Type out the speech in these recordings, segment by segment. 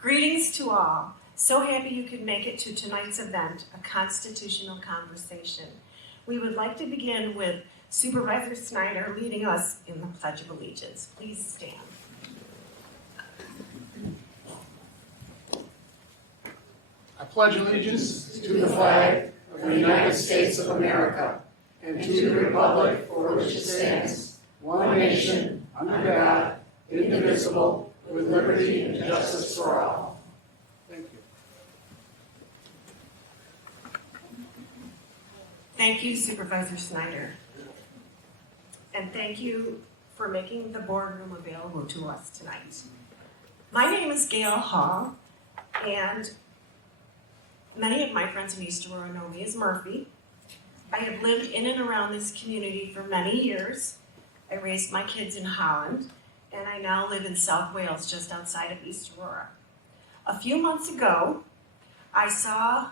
Greetings to all. So happy you could make it to tonight's event, A Constitutional Conversation. We would like to begin with Supervisor Snyder leading us in the Pledge of Allegiance. Please stand. I pledge allegiance to the flag of the United States of America and to the republic for which it stands, one nation, under God, indivisible, with liberty and justice for all. Thank you. Thank you, Supervisor Snyder. And thank you for making the boardroom available to us tonight. My name is Gail Hall, and many of my friends in East Aurora know me as Murphy. I have lived in and around this community for many years. I raised my kids in Holland, and I now live in South Wales, just outside of East Aurora. A few months ago, I saw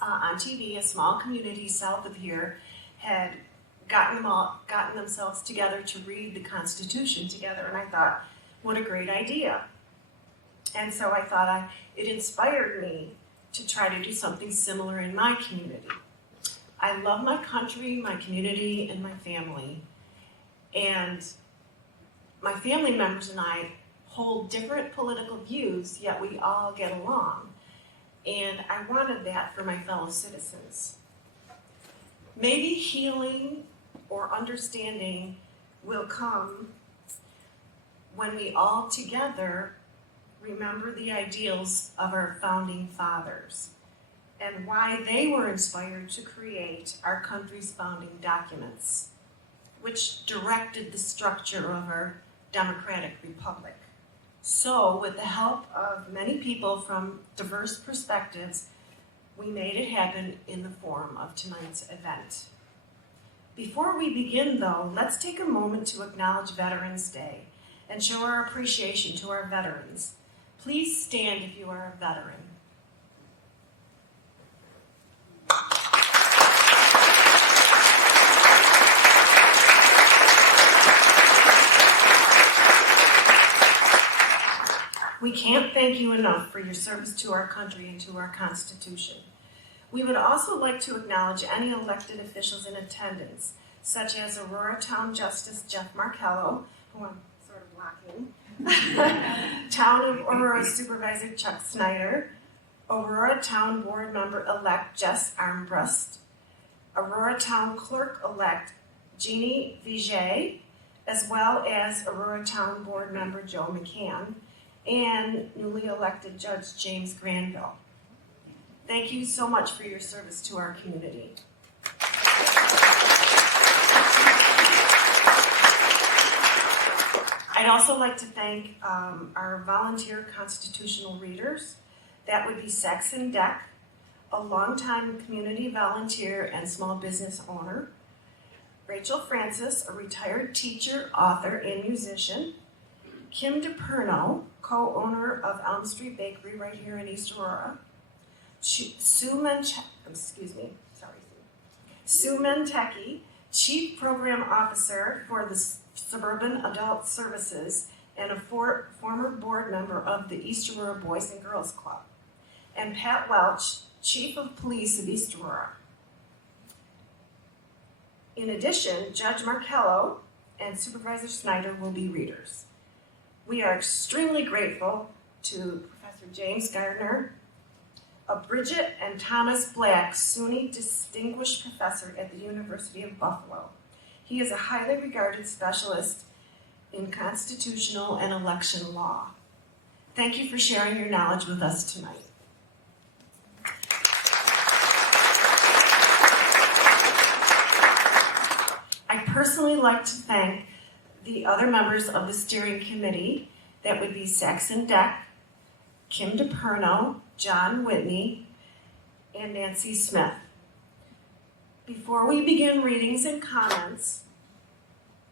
on TV a small community south of here had gotten themselves together to read the Constitution together, and I thought, what a great idea. And so I thought it inspired me to try to do something similar in my community. I love my country, my community, and my family. And my family members and I hold different political views, yet we all get along. And I wanted that for my fellow citizens. Maybe healing or understanding will come when we all together remember the ideals of our founding fathers and why they were inspired to create our country's founding documents, which directed the structure of our democratic republic. So, with the help of many people from diverse perspectives, we made it happen in the form of tonight's event. Before we begin, though, let's take a moment to acknowledge Veterans Day and show our appreciation to our veterans. Please stand if you are a veteran. We can't thank you enough for your service to our country and to our Constitution. We would also like to acknowledge any elected officials in attendance, such as Aurora Town Justice Jeff Markello, who I'm sort of blocking, Town of Aurora Supervisor Chuck Snyder, Aurora Town Board Member-elect Jess Armbrust, Aurora Town Clerk-elect Jeannie Viget, as well as Aurora Town Board Member Joe McCann, and newly elected Judge James Granville. Thank you so much for your service to our community. I'd also like to thank our volunteer constitutional readers. That would be Saxon Deck, a longtime community volunteer and small business owner, Rachel Francis, a retired teacher, author, and musician, Kim DePerno, co-owner of Elm Street Bakery right here in East Aurora, Sue Mentecki, Chief Program Officer for the Suburban Adult Services and a former board member of the East Aurora Boys and Girls Club, and Pat Welch, Chief of Police of East Aurora. In addition, Judge Markello and Supervisor Snyder will be readers. We are extremely grateful to Professor James Gardner, a Bridget and Thomas Black SUNY Distinguished Professor at the University of Buffalo. He is a highly regarded specialist in constitutional and election law. Thank you for sharing your knowledge with us tonight. I personally like to thank the other members of the steering committee. That would be Saxon Deck, Kim DePerno, John Whitney, and Nancy Smith. Before we begin readings and comments,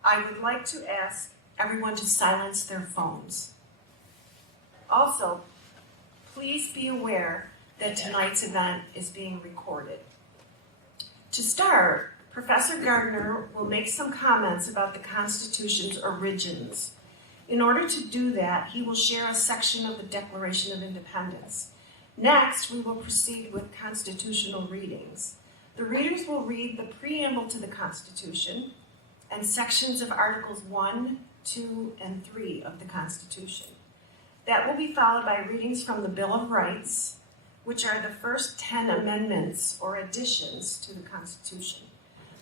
I would like to ask everyone to silence their phones. Also, please be aware that tonight's event is being recorded. To start, Professor Gardner will make some comments about the Constitution's origins In order to do that, he will share a section of the Declaration of Independence. Next, we will proceed with constitutional readings. The readers will read the preamble to the Constitution and sections of Articles 1, 2, and 3 of the Constitution. That will be followed by readings from the Bill of Rights, which are the first 10 amendments or additions to the Constitution.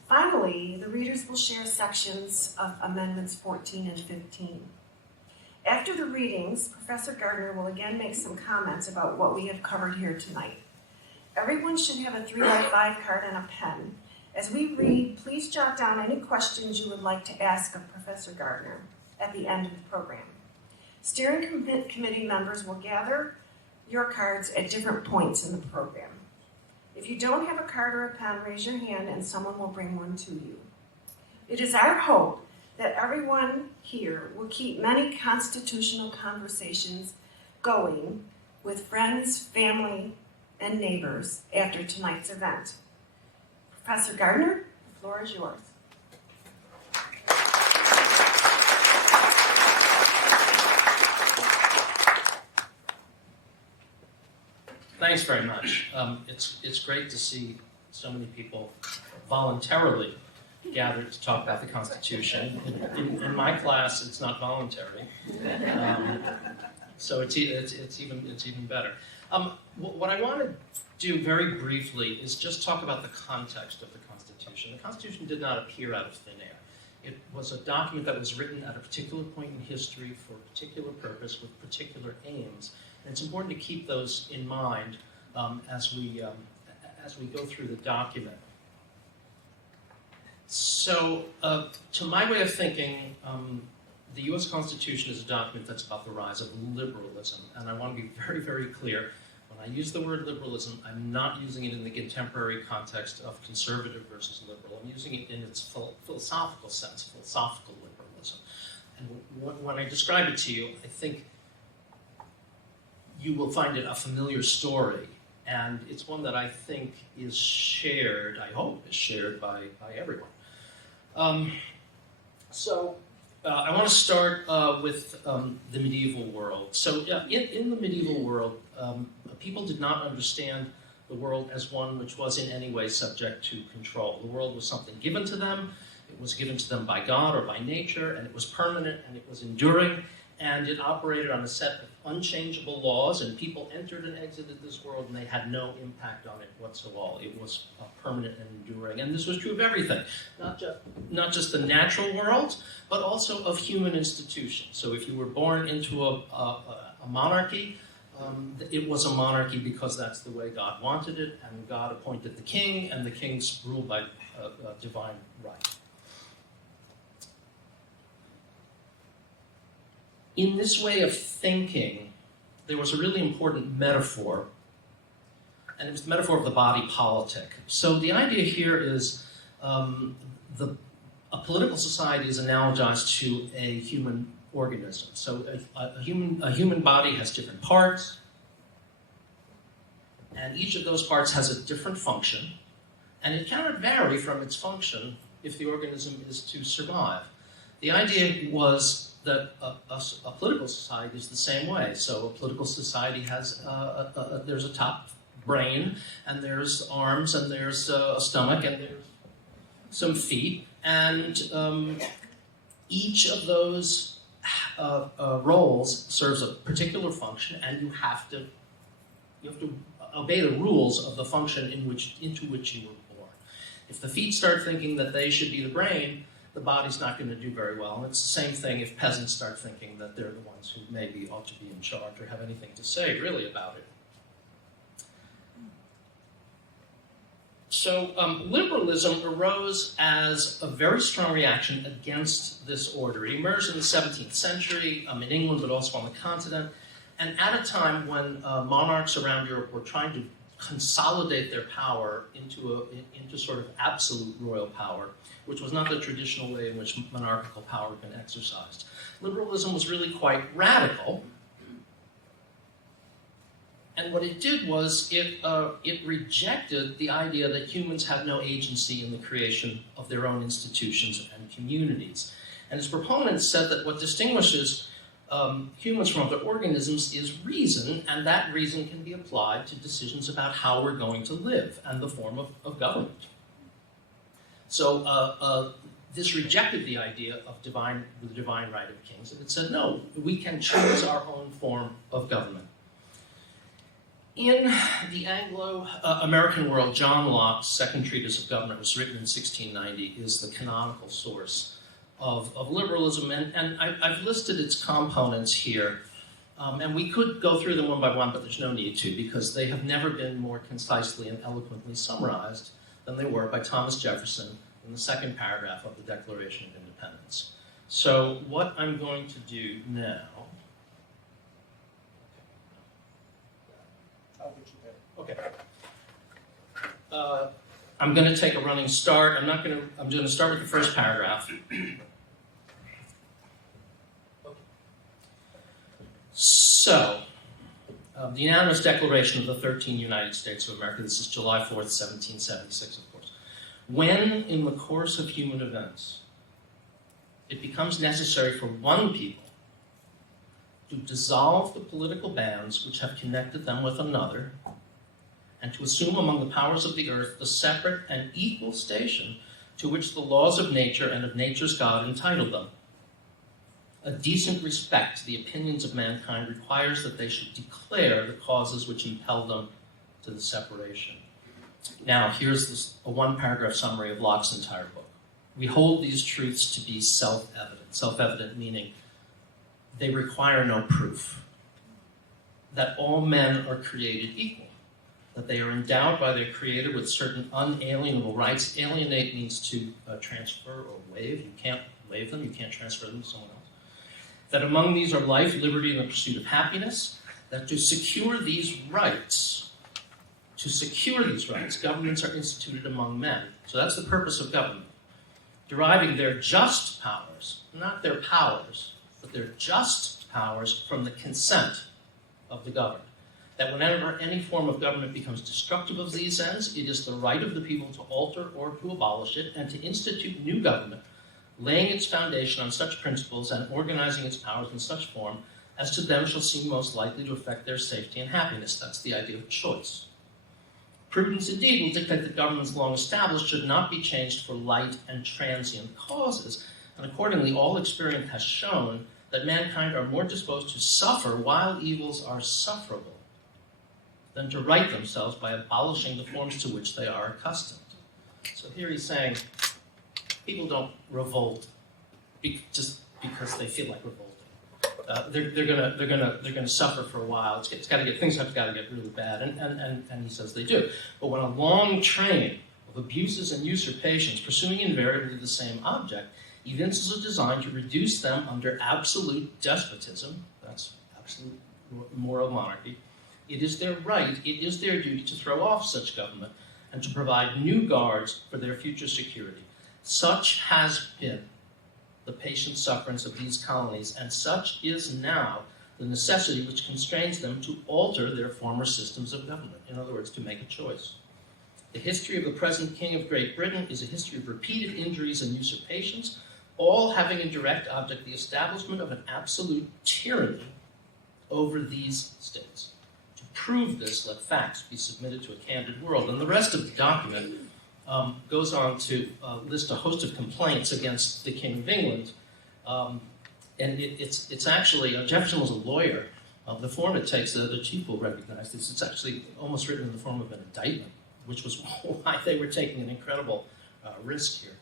Finally, the readers will share sections of Amendments 14 and 15. After the readings, Professor Gardner will again make some comments about what we have covered here tonight. Everyone should have a 3x5 card and a pen. As we read, please jot down any questions you would like to ask of Professor Gardner at the end of the program. Steering committee members will gather your cards at different points in the program. If you don't have a card or a pen, raise your hand and someone will bring one to you. It is our hope that everyone here will keep many constitutional conversations going with friends, family, and neighbors after tonight's event. Professor Gardner, the floor is yours. Thanks very much. It's great to see so many people voluntarily gathered to talk about the Constitution. In my class, it's not voluntary, so it's even better. What I want to do very briefly is just talk about the context of the Constitution. The Constitution did not appear out of thin air. It was a document that was written at a particular point in history for a particular purpose with particular aims. And it's important to keep those in mind as we go through the document. So, to my way of thinking, the U.S. Constitution is a document that's about the rise of liberalism. And I want to be very, very clear. When I use the word liberalism, I'm not using it in the contemporary context of conservative versus liberal. I'm using it in its philosophical sense, philosophical liberalism. And when I describe it to you, I think you will find it a familiar story. And it's one that I think is shared, I hope is shared by everyone. I want to start with the medieval world. So in the medieval world, people did not understand the world as one which was in any way subject to control. The world was something given to them. It was given to them by God or by nature, and it was permanent, and it was enduring, and it operated on a set of unchangeable laws, and people entered and exited this world, and they had no impact on it whatsoever. It was permanent and enduring, and this was true of everything, not just the natural world, but also of human institutions. So if you were born into a monarchy, it was a monarchy because that's the way God wanted it, and God appointed the king, and the kings ruled by divine right. In this way of thinking, there was a really important metaphor, and it was the metaphor of the body politic. So the idea here is a political society is analogized to a human organism. So a human body has different parts, and each of those parts has a different function, and it cannot vary from its function if the organism is to survive. The idea was that a political society is the same way. So a political society has there's a top brain, and there's arms, and there's a stomach, and there's some feet, and each of those roles serves a particular function, and you have to obey the rules of the function into which you were born. If the feet start thinking that they should be the brain, the body's not going to do very well. And it's the same thing if peasants start thinking that they're the ones who maybe ought to be in charge or have anything to say really about it. So liberalism arose as a very strong reaction against this order. It emerged in the 17th century in England, but also on the continent, and at a time when monarchs around Europe were trying to consolidate their power into sort of absolute royal power, which was not the traditional way in which monarchical power had been exercised. Liberalism was really quite radical. And what it did was it rejected the idea that humans had no agency in the creation of their own institutions and communities. And its proponents said that what distinguishes humans from other organisms is reason, and that reason can be applied to decisions about how we're going to live and the form of government. So this rejected the idea of the divine right of kings, and it said, no, we can choose our own form of government. In the Anglo-American world, John Locke's Second Treatise of Government was written in 1690, is the canonical source of liberalism, and I've listed its components here, and we could go through them one by one, but there's no need to, because they have never been more concisely and eloquently summarized than they were by Thomas Jefferson in the second paragraph of the Declaration of Independence. So what I'm going to do now... Okay. I'm going to take a running start. I'm going to start with the first paragraph. So, the unanimous Declaration of the 13 United States of America, this is July 4th, 1776, of course. When, in the course of human events, it becomes necessary for one people to dissolve the political bands which have connected them with another, and to assume among the powers of the earth the separate and equal station to which the laws of nature and of nature's God entitle them. A decent respect to the opinions of mankind requires that they should declare the causes which impel them to the separation. Now, here's a one-paragraph summary of Locke's entire book. We hold these truths to be self-evident. Self-evident meaning they require no proof. That all men are created equal. That they are endowed by their Creator with certain unalienable rights. Alienate means to transfer or waive. You can't waive them, you can't transfer them to someone else. That among these are life, liberty, and the pursuit of happiness. That to secure these rights, governments are instituted among men. So that's the purpose of government. Deriving their just powers, not their powers, but their just powers from the consent of the governed. That whenever any form of government becomes destructive of these ends, it is the right of the people to alter or to abolish it and to institute new government, laying its foundation on such principles and organizing its powers in such form as to them shall seem most likely to affect their safety and happiness. That's the idea of choice. Prudence indeed will dictate that governments long established should not be changed for light and transient causes, and accordingly all experience has shown that mankind are more disposed to suffer while evils are sufferable than to right themselves by abolishing the forms to which they are accustomed. So here he's saying people don't revolt just because they feel like revolting. They're gonna suffer for a while. Things have got to get really bad, and he says they do. But when a long train of abuses and usurpations, pursuing invariably the same object, evinces a design to reduce them under absolute despotism, that's absolute moral monarchy, it is their right, it is their duty to throw off such government and to provide new guards for their future security. Such has been the patient sufferance of these colonies, and such is now the necessity which constrains them to alter their former systems of government. In other words, to make a choice. The history of the present King of Great Britain is a history of repeated injuries and usurpations, all having in direct object the establishment of an absolute tyranny over these states. To prove this, let facts be submitted to a candid world. And the rest of the document goes on to list a host of complaints against the King of England. And it's actually, Jefferson was a lawyer. The form it takes, the chief will recognize this, it's actually almost written in the form of an indictment, which was why they were taking an incredible risk here.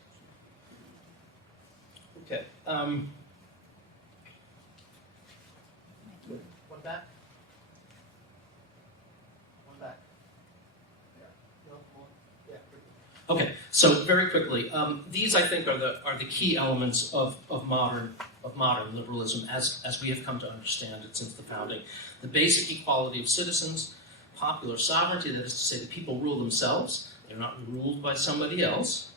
Okay. One back. One back. No, more. Yeah. Okay. So very quickly, these I think are the key elements of modern liberalism as we have come to understand it since the founding. The basic equality of citizens, popular sovereignty, that is to say the people rule themselves, they're not ruled by somebody else.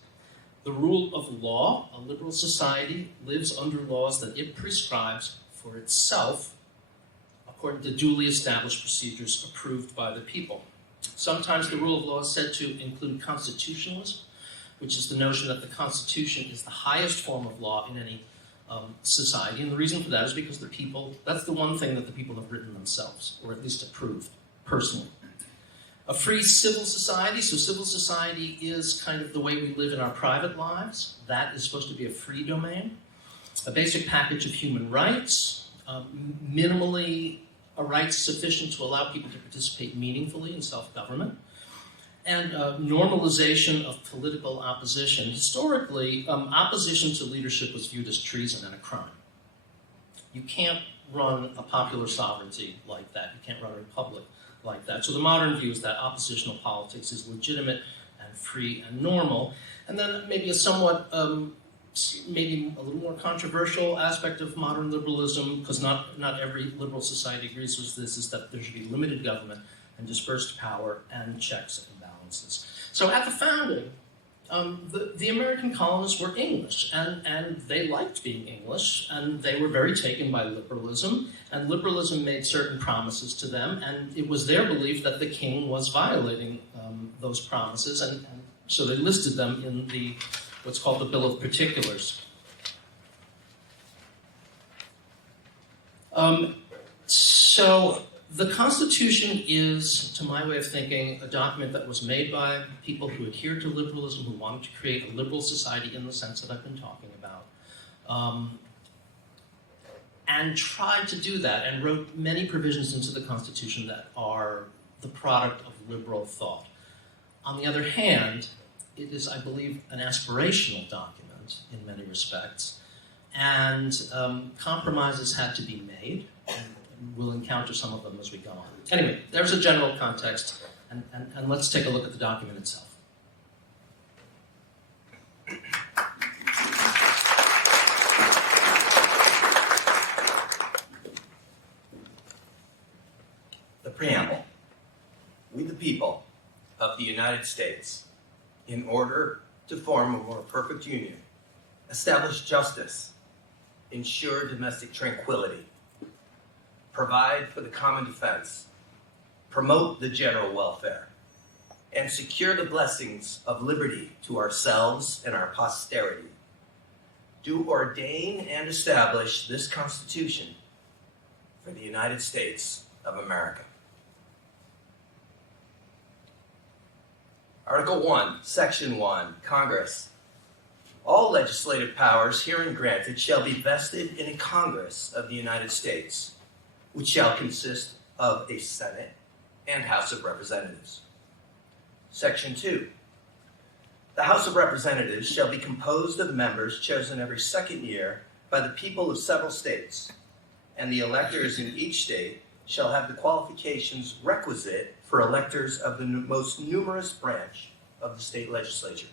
The rule of law, a liberal society lives under laws that it prescribes for itself according to duly established procedures approved by the people. Sometimes the rule of law is said to include constitutionalism, which is the notion that the Constitution is the highest form of law in any society, and the reason for that is because the people, that's the one thing that the people have written themselves, or at least approved personally. A free civil society, so civil society is kind of the way we live in our private lives. That is supposed to be a free domain. A basic package of human rights, minimally a rights sufficient to allow people to participate meaningfully in self-government, and normalization of political opposition. Historically, opposition to leadership was viewed as treason and a crime. You can't run a popular sovereignty like that. You can't run a republic like that. So the modern view is that oppositional politics is legitimate and free and normal. And then maybe a somewhat, maybe a little more controversial aspect of modern liberalism, because not every liberal society agrees with this, is that there should be limited government and dispersed power and checks and balances. So at the founding, the American colonists were English, and they liked being English, and they were very taken by liberalism, and liberalism made certain promises to them, and it was their belief that the king was violating those promises, and so they listed them in the what's called the Bill of Particulars. So the Constitution is, to my way of thinking, a document that was made by people who adhered to liberalism, who wanted to create a liberal society in the sense that I've been talking about, and tried to do that, and wrote many provisions into the Constitution that are the product of liberal thought. On the other hand, it is, I believe, an aspirational document in many respects, and compromises had to be made, and we'll encounter some of them as we go on. Anyway, there's a general context, and let's take a look at the document itself. The preamble. We the people of the United States, in order to form a more perfect union, establish justice, ensure domestic tranquility, provide for the common defense, promote the general welfare, and secure the blessings of liberty to ourselves and our posterity, do ordain and establish this Constitution for the United States of America. Article 1, Section 1, Congress. All legislative powers herein granted shall be vested in a Congress of the United States, which shall consist of a Senate and House of Representatives. Section 2. The House of Representatives shall be composed of members chosen every second year by the people of several states, and the electors in each state shall have the qualifications requisite for electors of the most numerous branch of the state legislature.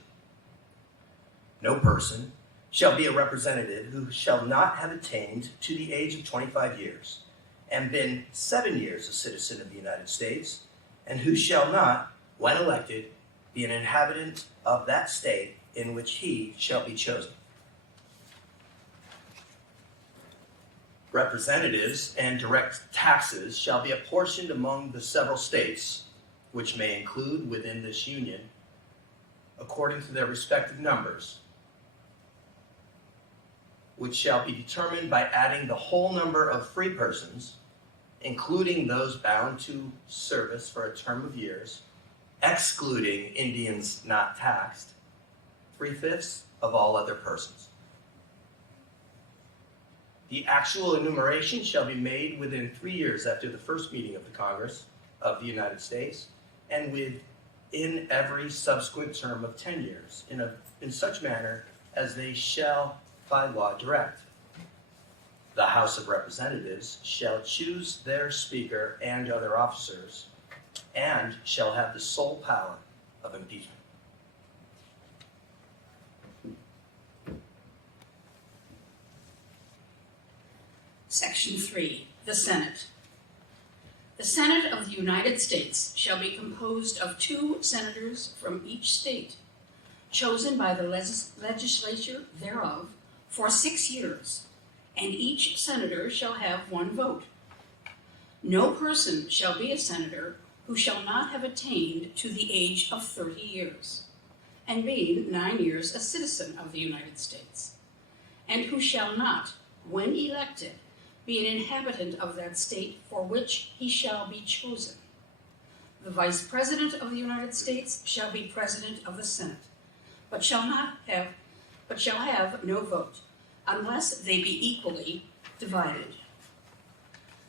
No person shall be a representative who shall not have attained to the age of 25 years and been 7 years a citizen of the United States, and who shall not, when elected, be an inhabitant of that state in which he shall be chosen. Representatives and direct taxes shall be apportioned among the several states, which may include within this union, according to their respective numbers, which shall be determined by adding the whole number of free persons, including those bound to service for a term of years, excluding Indians not taxed, 3/5 of all other persons. The actual enumeration shall be made within 3 years after the first meeting of the Congress of the United States, and within every subsequent term of 10 years, in such manner as they shall by law direct. The House of Representatives shall choose their Speaker and other officers, and shall have the sole power of impeachment. Section 3, the Senate. The Senate of the United States shall be composed of 2 senators from each state, chosen by the legislature thereof for 6 years, and each senator shall have 1 vote. No person shall be a senator who shall not have attained to the age of 30 years, and being 9 years a citizen of the United States, and who shall not, when elected, be an inhabitant of that state for which he shall be chosen. The Vice President of the United States shall be President of the Senate, but shall have no vote, unless they be equally divided.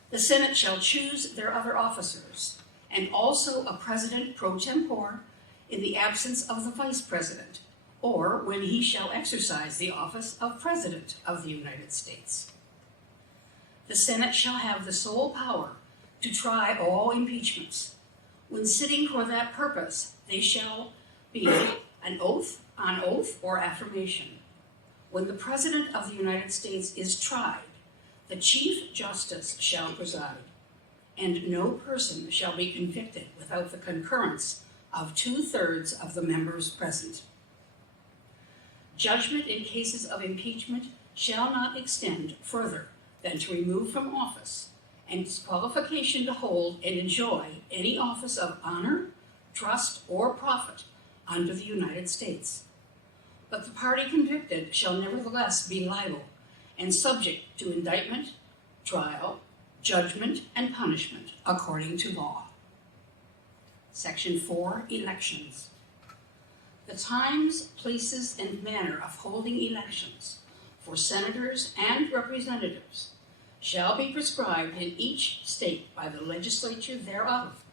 The Senate shall choose their other officers, and also a President pro tempore in the absence of the Vice President, or when he shall exercise the office of President of the United States. The Senate shall have the sole power to try all impeachments. When sitting for that purpose, they shall be on oath or affirmation. When the President of the United States is tried, the Chief Justice shall preside, and no person shall be convicted without the concurrence of 2/3 of the members present. Judgment in cases of impeachment shall not extend further than to remove from office and disqualification to hold and enjoy any office of honor, trust, or profit under the United States. But the party convicted shall nevertheless be liable and subject to indictment, trial, judgment, and punishment according to law. Section 4, Elections. The times, places, and manner of holding elections for senators and representatives shall be prescribed in each state by the legislature thereof,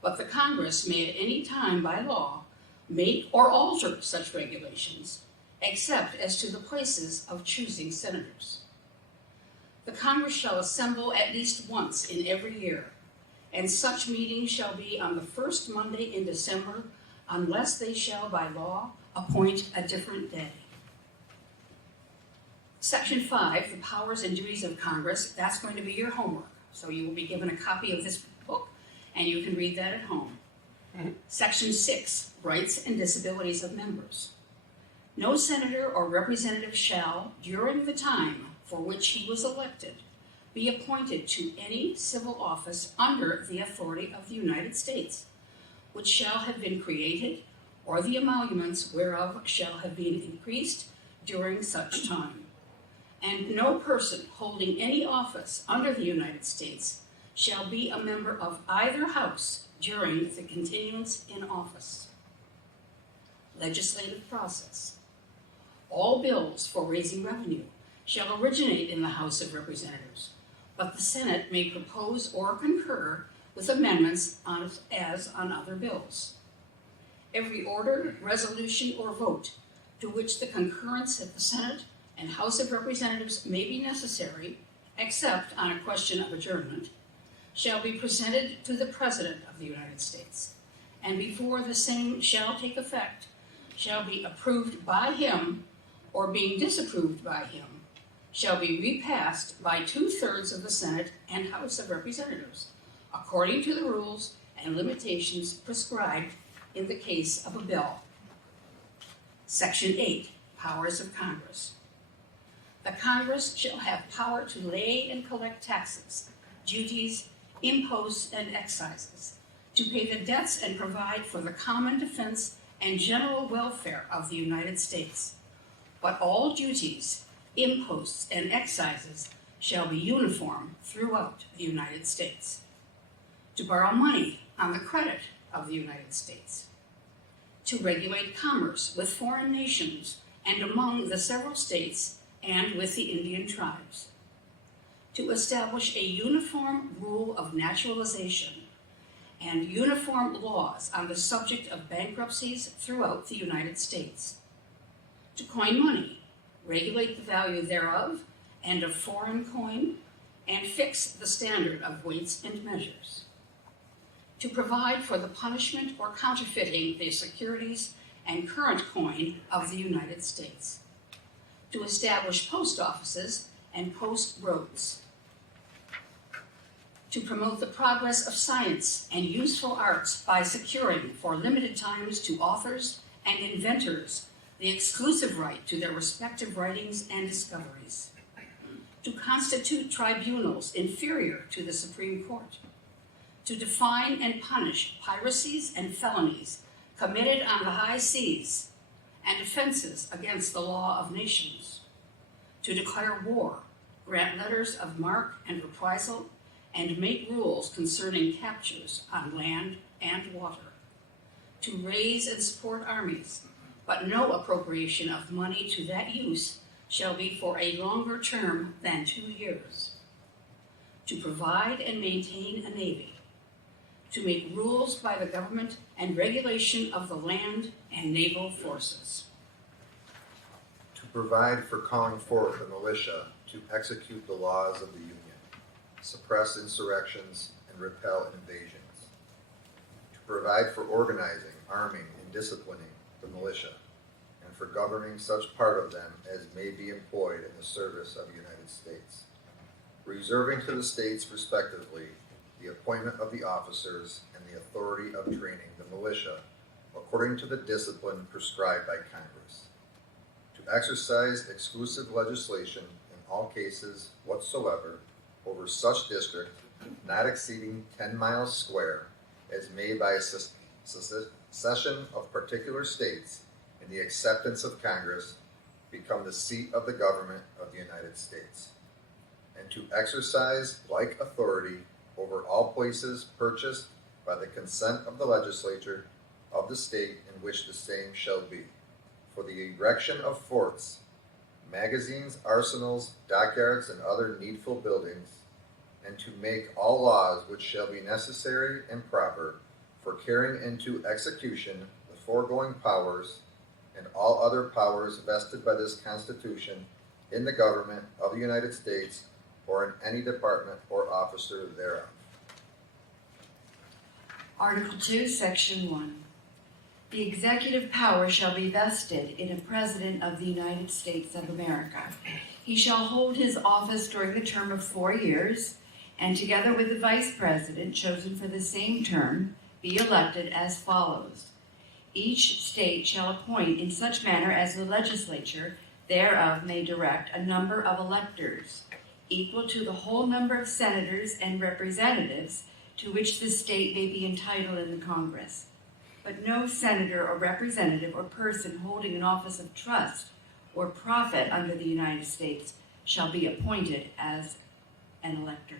but the Congress may at any time by law make or alter such regulations, except as to the places of choosing senators. The Congress shall assemble at least once in every year, and such meeting shall be on the first Monday in December, unless they shall by law appoint a different day. Section 5, the powers and duties of Congress, that's going to be your homework. So you will be given a copy of this book, and you can read that at home. Section 6, rights and disabilities of members. No senator or representative shall, during the time for which he was elected, be appointed to any civil office under the authority of the United States, which shall have been created, or the emoluments whereof shall have been increased during such time. And no person holding any office under the United States shall be a member of either house during the continuance in office. Legislative process. All bills for raising revenue shall originate in the House of Representatives, but the Senate may propose or concur with amendments as on other bills. Every order, resolution, or vote to which the concurrence of the Senate and House of Representatives may be necessary, except on a question of adjournment, shall be presented to the President of the United States, and before the same shall take effect, shall be approved by him, or being disapproved by him, shall be repassed by 2/3 of the Senate and House of Representatives, according to the rules and limitations prescribed in the case of a bill. Section 8, powers of Congress. The Congress shall have power to lay and collect taxes, duties, imposts, and excises, to pay the debts and provide for the common defense and general welfare of the United States. But all duties, imposts, and excises shall be uniform throughout the United States. To borrow money on the credit of the United States. To regulate commerce with foreign nations and among the several states and with the Indian tribes. To establish a uniform rule of naturalization and uniform laws on the subject of bankruptcies throughout the United States. To coin money, regulate the value thereof and of foreign coin, and fix the standard of weights and measures. To provide for the punishment or counterfeiting the securities and current coin of the United States. To establish post offices and post roads. To promote the progress of science and useful arts by securing for limited times to authors and inventors the exclusive right to their respective writings and discoveries. To constitute tribunals inferior to the Supreme Court. To define and punish piracies and felonies committed on the high seas and offenses against the law of nations. to declare war, grant letters of marque and reprisal, and make rules concerning captures on land and water, to raise and support armies, but no appropriation of money to that use shall be for a longer term than 2 years, to provide and maintain a navy, to make rules by the government and regulation of the land and naval forces, to provide for calling forth the militia to execute the laws of the Union, suppress insurrections, and repel invasions, to provide for organizing, arming, and disciplining the militia, and for governing such part of them as may be employed in the service of the United States, reserving to the states respectively the appointment of the officers and the authority of training the militia according to the discipline prescribed by Congress, to exercise exclusive legislation in all cases whatsoever over such district not exceeding 10 miles square as may by secession of particular states and the acceptance of Congress become the seat of the government of the United States, and to exercise like authority over all places purchased by the consent of the legislature of the state in which the same shall be, for the erection of forts, magazines, arsenals, dockyards, and other needful buildings, and to make all laws which shall be necessary and proper for carrying into execution the foregoing powers and all other powers vested by this Constitution in the government of the United States or in any department or officer thereof. Article 2, Section 1. The executive power shall be vested in a President of the United States of America. He shall hold his office during the term of 4 years, and together with the Vice President chosen for the same term, be elected as follows. Each state shall appoint in such manner as the legislature thereof may direct a number of electors, equal to the whole number of senators and representatives to which the state may be entitled in the Congress. But no senator or representative or person holding an office of trust or profit under the United States shall be appointed as an elector.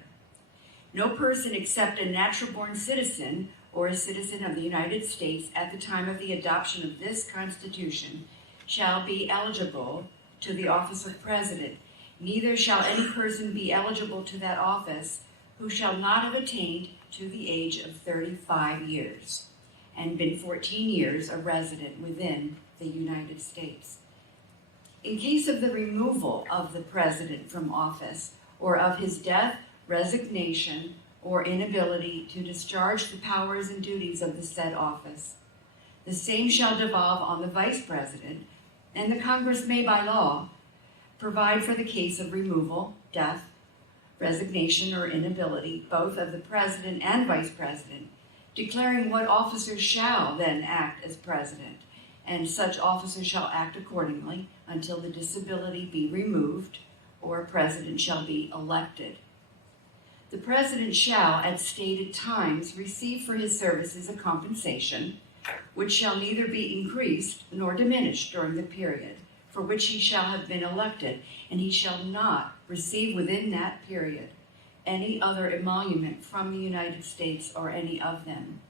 No person except a natural-born citizen or a citizen of the United States at the time of the adoption of this Constitution shall be eligible to the office of President. Neither shall any person be eligible to that office who shall not have attained to the age of 35 years and been 14 years a resident within the United States. In case of the removal of the President from office or of his death, resignation, or inability to discharge the powers and duties of the said office, the same shall devolve on the Vice President, and the Congress may by law provide for the case of removal, death, resignation, or inability, both of the President and Vice President, declaring what officer shall then act as President, and such officer shall act accordingly until the disability be removed or a President shall be elected. The President shall, at stated times, receive for his services a compensation, which shall neither be increased nor diminished during the period for which he shall have been elected, and he shall not receive within that period any other emolument from the United States or any of them.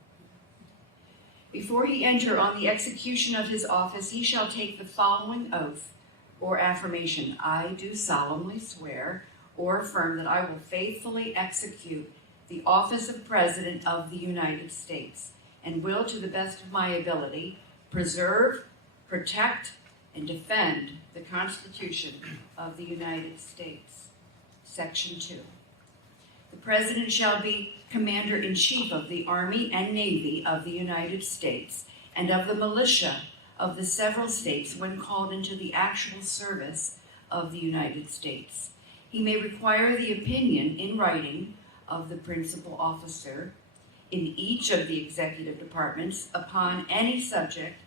Before he enter on the execution of his office, he shall take the following oath or affirmation: I do solemnly swear or affirm that I will faithfully execute the office of President of the United States, and will, to the best of my ability, preserve, protect, and defend the Constitution of the United States. Section 2. The President shall be Commander-in-Chief of the Army and Navy of the United States and of the militia of the several states when called into the actual service of the United States. He may require the opinion in writing of the principal officer in each of the executive departments upon any subject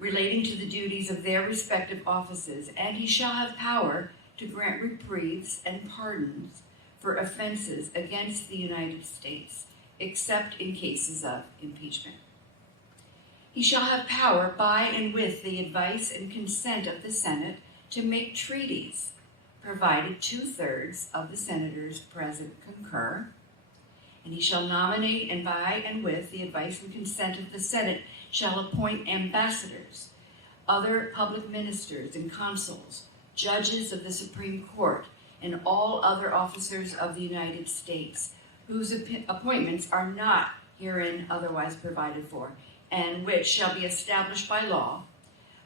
relating to the duties of their respective offices, and he shall have power to grant reprieves and pardons for offenses against the United States, except in cases of impeachment. He shall have power by and with the advice and consent of the Senate to make treaties provided 2/3 of the senators present concur. And he shall nominate, and by and with the advice and consent of the Senate shall appoint ambassadors, other public ministers and consuls, judges of the Supreme Court, and all other officers of the United States, whose appointments are not herein otherwise provided for, and which shall be established by law.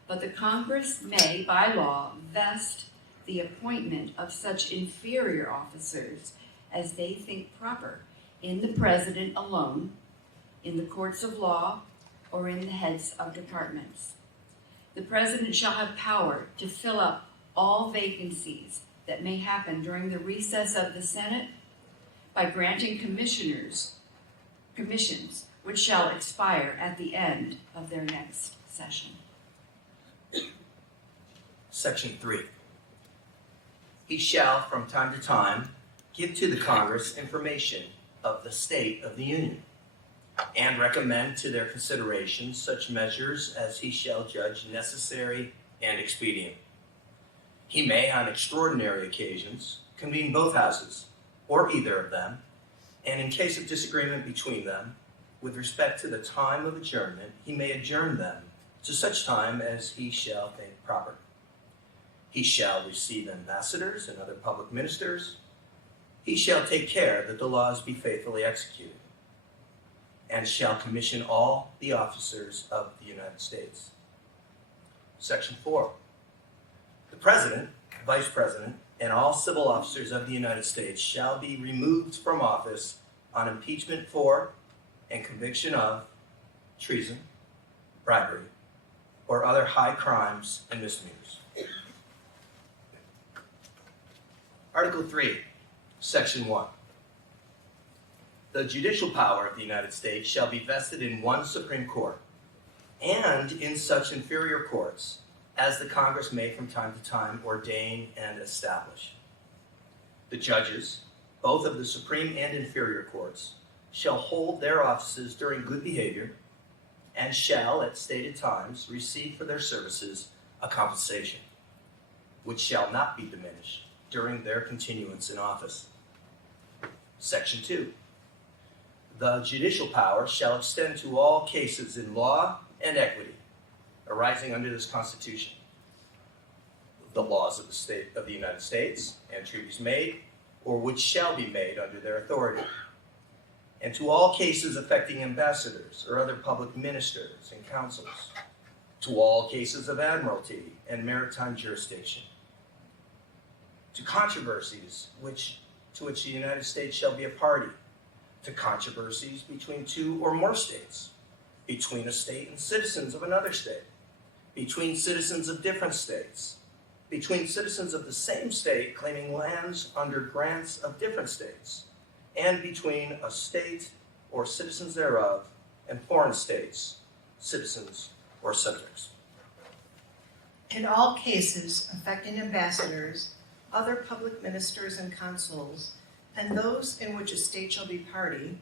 But the Congress may, by law, vest the appointment of such inferior officers as they think proper in the President alone, in the courts of law, or in the heads of departments. The President shall have power to fill up all vacancies that may happen during the recess of the Senate by granting commissions, which shall expire at the end of their next session. Section 3. He shall, from time to time, give to the Congress information of the state of the Union, and recommend to their consideration such measures as he shall judge necessary and expedient. He may, on extraordinary occasions, convene both houses, or either of them, and in case of disagreement between them, with respect to the time of adjournment, he may adjourn them to such time as he shall think proper. He shall receive ambassadors and other public ministers. He shall take care that the laws be faithfully executed, and shall commission all the officers of the United States. Section 4. The President, Vice President, and all civil officers of the United States shall be removed from office on impeachment for and conviction of treason, bribery, or other high crimes and misdemeanors. Article 3, Section 1. The judicial power of the United States shall be vested in one Supreme Court, and in such inferior courts as the Congress may from time to time ordain and establish. The judges, both of the Supreme and inferior courts, shall hold their offices during good behavior, and shall, at stated times, receive for their services a compensation, which shall not be diminished during their continuance in office. Section 2. The judicial power shall extend to all cases in law and equity arising under this Constitution, the laws of the state of the United States, and treaties made, or which shall be made under their authority, and to all cases affecting ambassadors or other public ministers and consuls, to all cases of admiralty and maritime jurisdiction, to controversies to which the United States shall be a party, to controversies between two or more states, between a state and citizens of another state, between citizens of different states, between citizens of the same state claiming lands under grants of different states, and between a state or citizens thereof and foreign states, citizens or subjects. In all cases affecting ambassadors, other public ministers and consuls, and those in which a state shall be party,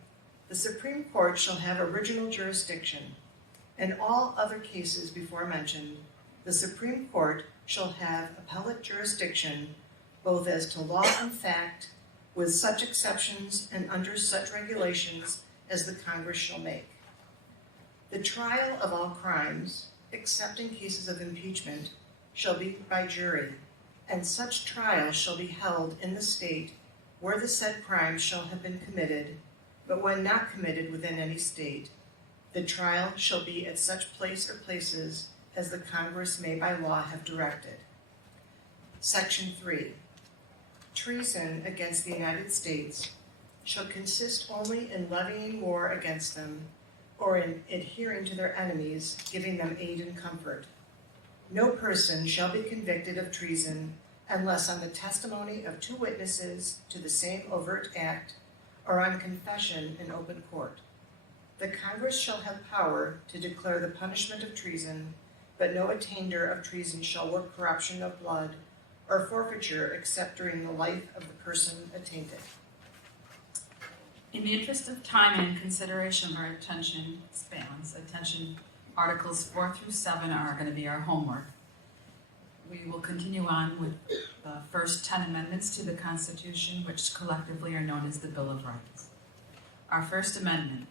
the Supreme Court shall have original jurisdiction. In all other cases before mentioned, the Supreme Court shall have appellate jurisdiction, both as to law and fact, with such exceptions and under such regulations as the Congress shall make. The trial of all crimes, except in cases of impeachment, shall be by jury, and such trial shall be held in the state where the said crime shall have been committed, but when not committed within any state, the trial shall be at such place or places as the Congress may by law have directed. Section 3. Treason against the United States shall consist only in levying war against them, or in adhering to their enemies, giving them aid and comfort. No person shall be convicted of treason unless on the testimony of 2 witnesses to the same overt act, or on confession in open court. The Congress shall have power to declare the punishment of treason, but no attainder of treason shall work corruption of blood or forfeiture except during the life of the person attainted. In the interest of time and consideration of our attention spans, Articles 4 through 7 are going to be our homework. we will continue on with the first 10 amendments to the Constitution, which collectively are known as the Bill of Rights. Our First Amendment.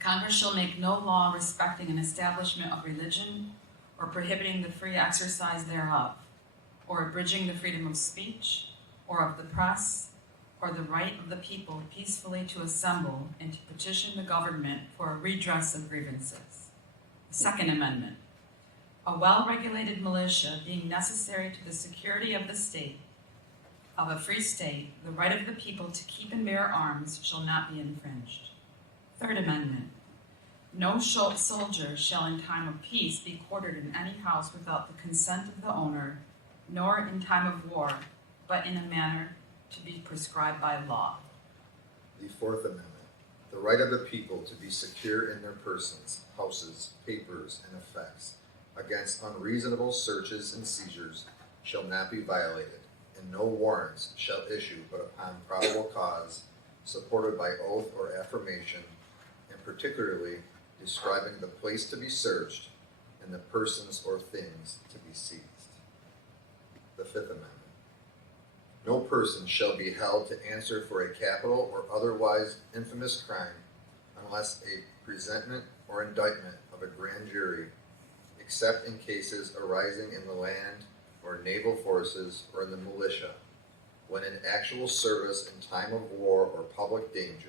Congress shall make no law respecting an establishment of religion or prohibiting the free exercise thereof, or abridging the freedom of speech, or of the press, or the right of the people peacefully to assemble and to petition the government for a redress of grievances. The Second Amendment. A well-regulated militia being necessary to the security of the state, of a free state, the right of the people to keep and bear arms shall not be infringed. Third Amendment. No soldier shall in time of peace be quartered in any house without the consent of the owner, nor in time of war, but in a manner to be prescribed by law. The Fourth Amendment. The right of the people to be secure in their persons, houses, papers, and effects against unreasonable searches and seizures shall not be violated, and no warrants shall issue but upon probable cause, supported by oath or affirmation, and particularly describing the place to be searched and the persons or things to be seized. The Fifth Amendment. No person shall be held to answer for a capital or otherwise infamous crime unless a presentment or indictment of a grand jury, except in cases arising in the land or naval forces or in the militia, when in actual service in time of war or public danger.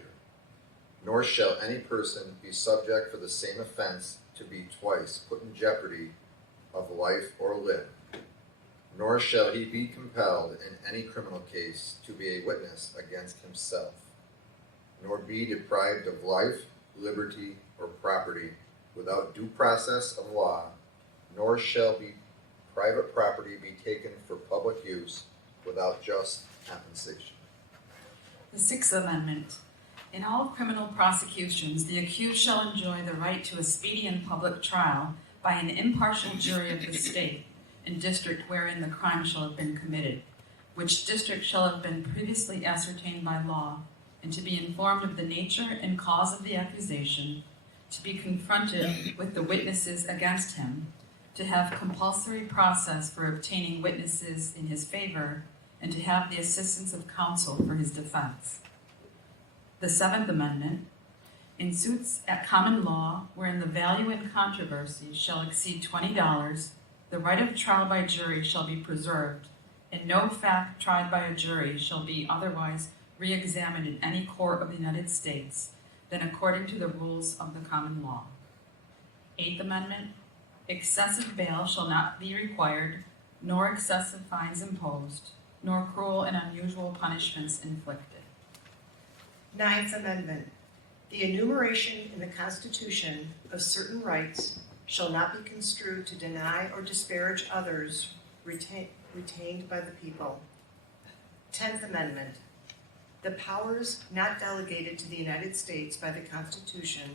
Nor shall any person be subject for the same offense to be twice put in jeopardy of life or limb. Nor shall he be compelled in any criminal case to be a witness against himself, nor be deprived of life, liberty, or property without due process of law, nor shall be private property be taken for public use without just compensation. The Sixth Amendment. In all criminal prosecutions, the accused shall enjoy the right to a speedy and public trial by an impartial jury of the state and district wherein the crime shall have been committed, which district shall have been previously ascertained by law, and to be informed of the nature and cause of the accusation, to be confronted with the witnesses against him, to have compulsory process for obtaining witnesses in his favor, and to have the assistance of counsel for his defense. The Seventh Amendment. In suits at common law, wherein the value in controversy shall exceed $20, the right of trial by jury shall be preserved, and no fact tried by a jury shall be otherwise re-examined in any court of the United States than according to the rules of the common law. Eighth Amendment. Excessive bail shall not be required, nor excessive fines imposed, nor cruel and unusual punishments inflicted. Ninth Amendment. The enumeration in the Constitution of certain rights shall not be construed to deny or disparage others retained by the people. 10th Amendment. The powers not delegated to the United States by the Constitution,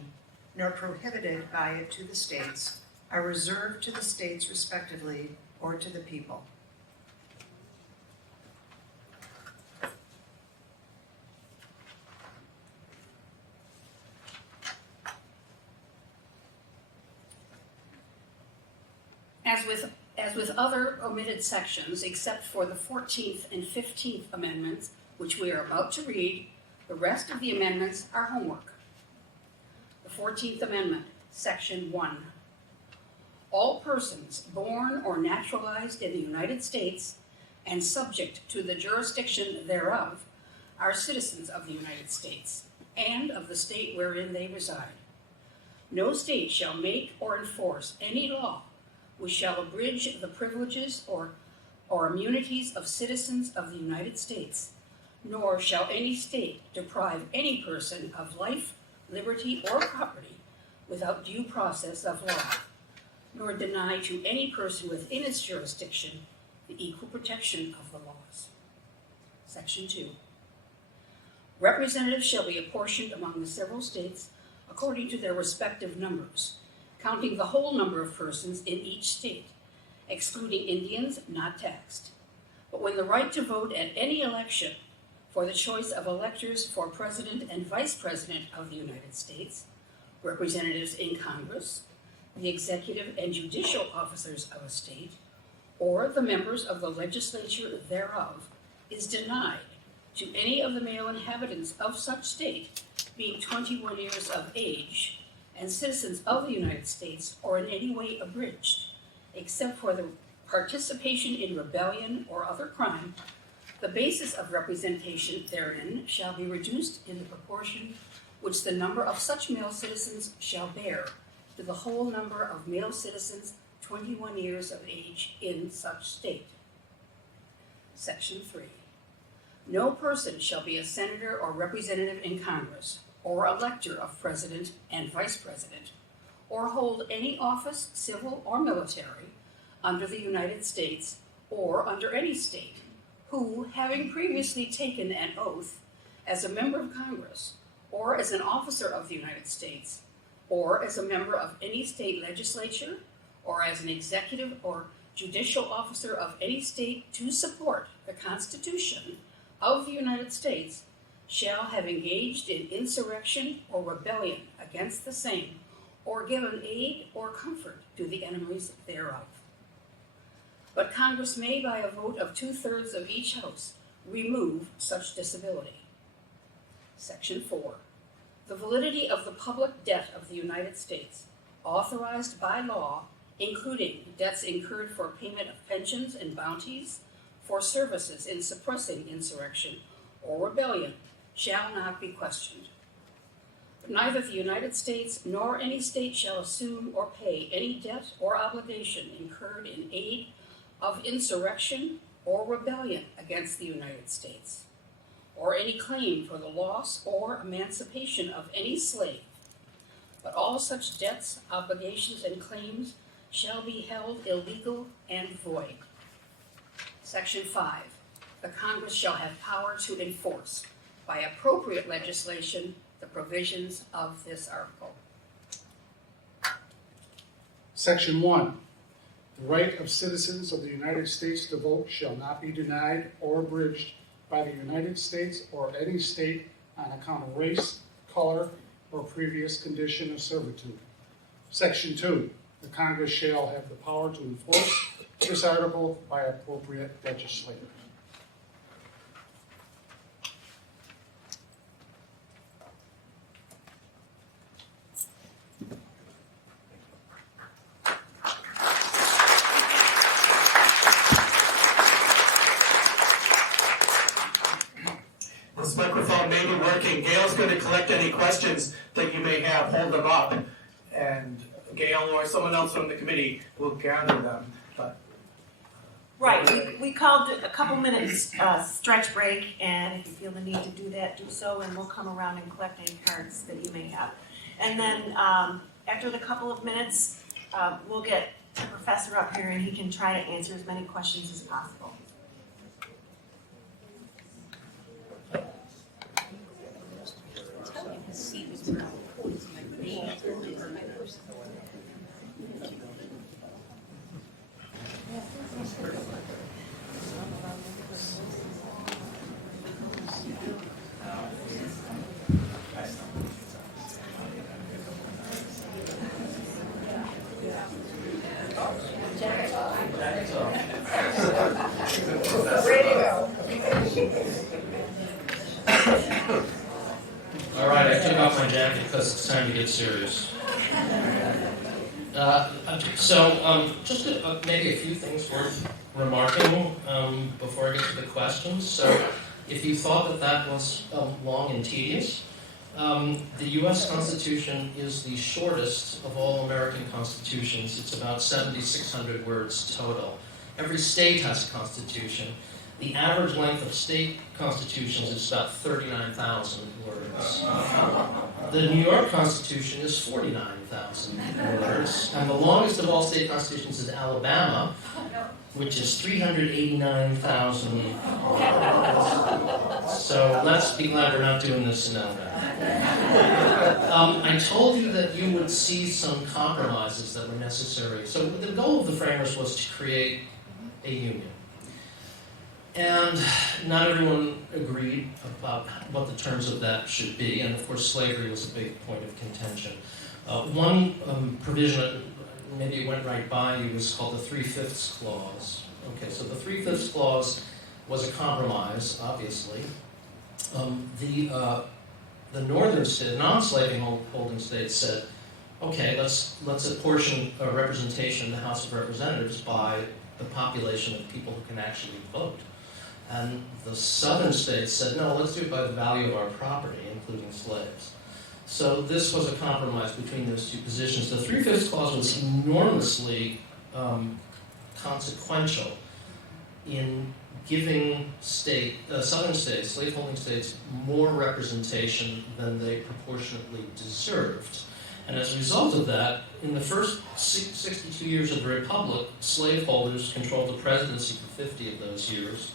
nor prohibited by it to the states, are reserved to the states respectively or to the people. As with other omitted sections, except for the 14th and 15th amendments, which we are about to read, the rest of the amendments are homework. The 14th Amendment, Section 1. All persons born or naturalized in the United States and subject to the jurisdiction thereof are citizens of the United States and of the state wherein they reside. No state shall make or enforce any law which shall abridge the privileges or immunities of citizens of the United States, nor shall any state deprive any person of life, liberty, or property without due process of law, nor deny to any person within its jurisdiction the equal protection of the laws. Section 2. Representatives shall be apportioned among the several states according to their respective numbers, counting the whole number of persons in each state, excluding Indians not taxed. But when the right to vote at any election for the choice of electors for President and Vice President of the United States, representatives in Congress, the executive and judicial officers of a state, or the members of the legislature thereof, is denied to any of the male inhabitants of such state, being 21 years of age, and citizens of the United States, or in any way abridged, except for the participation in rebellion or other crime, the basis of representation therein shall be reduced in the proportion which the number of such male citizens shall bear to the whole number of male citizens 21 years of age in such state. Section 3. No person shall be a senator or representative in Congress, or elector of president and vice president, or hold any office, civil or military, under the United States or under any state, who, having previously taken an oath as a member of Congress, or as an officer of the United States, or as a member of any state legislature, or as an executive or judicial officer of any state to support the Constitution of the United States, shall have engaged in insurrection or rebellion against the same, or given aid or comfort to the enemies thereof. But Congress may, by a vote of 2/3 of each house, remove such disability. Section 4. The validity of the public debt of the United States, authorized by law, including debts incurred for payment of pensions and bounties, for services in suppressing insurrection or rebellion, shall not be questioned. Neither the United States nor any state shall assume or pay any debt or obligation incurred in aid of insurrection or rebellion against the United States, or any claim for the loss or emancipation of any slave, but all such debts, obligations, and claims shall be held illegal and void. Section 5. The Congress shall have power to enforce, by appropriate legislation, the provisions of this article. Section 1. The right of citizens of the United States to vote shall not be denied or abridged by the United States or any state on account of race, color, or previous condition of servitude. Section 2. The Congress shall have the power to enforce this article by appropriate legislature. This microphone may be working. Gail's going to collect any questions that you may have. Hold them up. And Gail or someone else from the committee will gather them. But Right, we called it a couple minutes stretch break, and if you feel the need to do that, do so, and we'll come around and collect any cards that you may have. And then after the couple of minutes, we'll get the professor up here, and he can try to answer as many questions as possible. All right, I took off my jacket because it's time to get serious. Just maybe a few things worth remarking before I get to the questions. So, if you thought that that was long and tedious, the U.S. Constitution is the shortest of all American constitutions. It's about 7,600 words total. Every state has a constitution. The average length of state constitutions is about 39,000 words. The New York Constitution is 49,000 words. And the longest of all state constitutions is Alabama, which is 389,000 words. So let's be glad we're not doing this in Alabama. I told you that you would see some compromises that were necessary. So the goal of the framers was to create a union. And not everyone agreed about what the terms of that should be, and of course slavery was a big point of contention. One provision maybe it went right by you, was called the 3/5 clause. Okay, so the 3/5 clause was a compromise, obviously. The northern state, non-slavery holding states said, okay, let's apportion a representation in the House of Representatives by the population of people who can actually vote. And the southern states said, no, let's do it by the value of our property, including slaves. So this was a compromise between those two positions. The 3/5 clause was enormously consequential in giving southern states, slaveholding states, more representation than they proportionately deserved. And as a result of that, in the first 62 years of the Republic, slaveholders controlled the presidency for 50 of those years.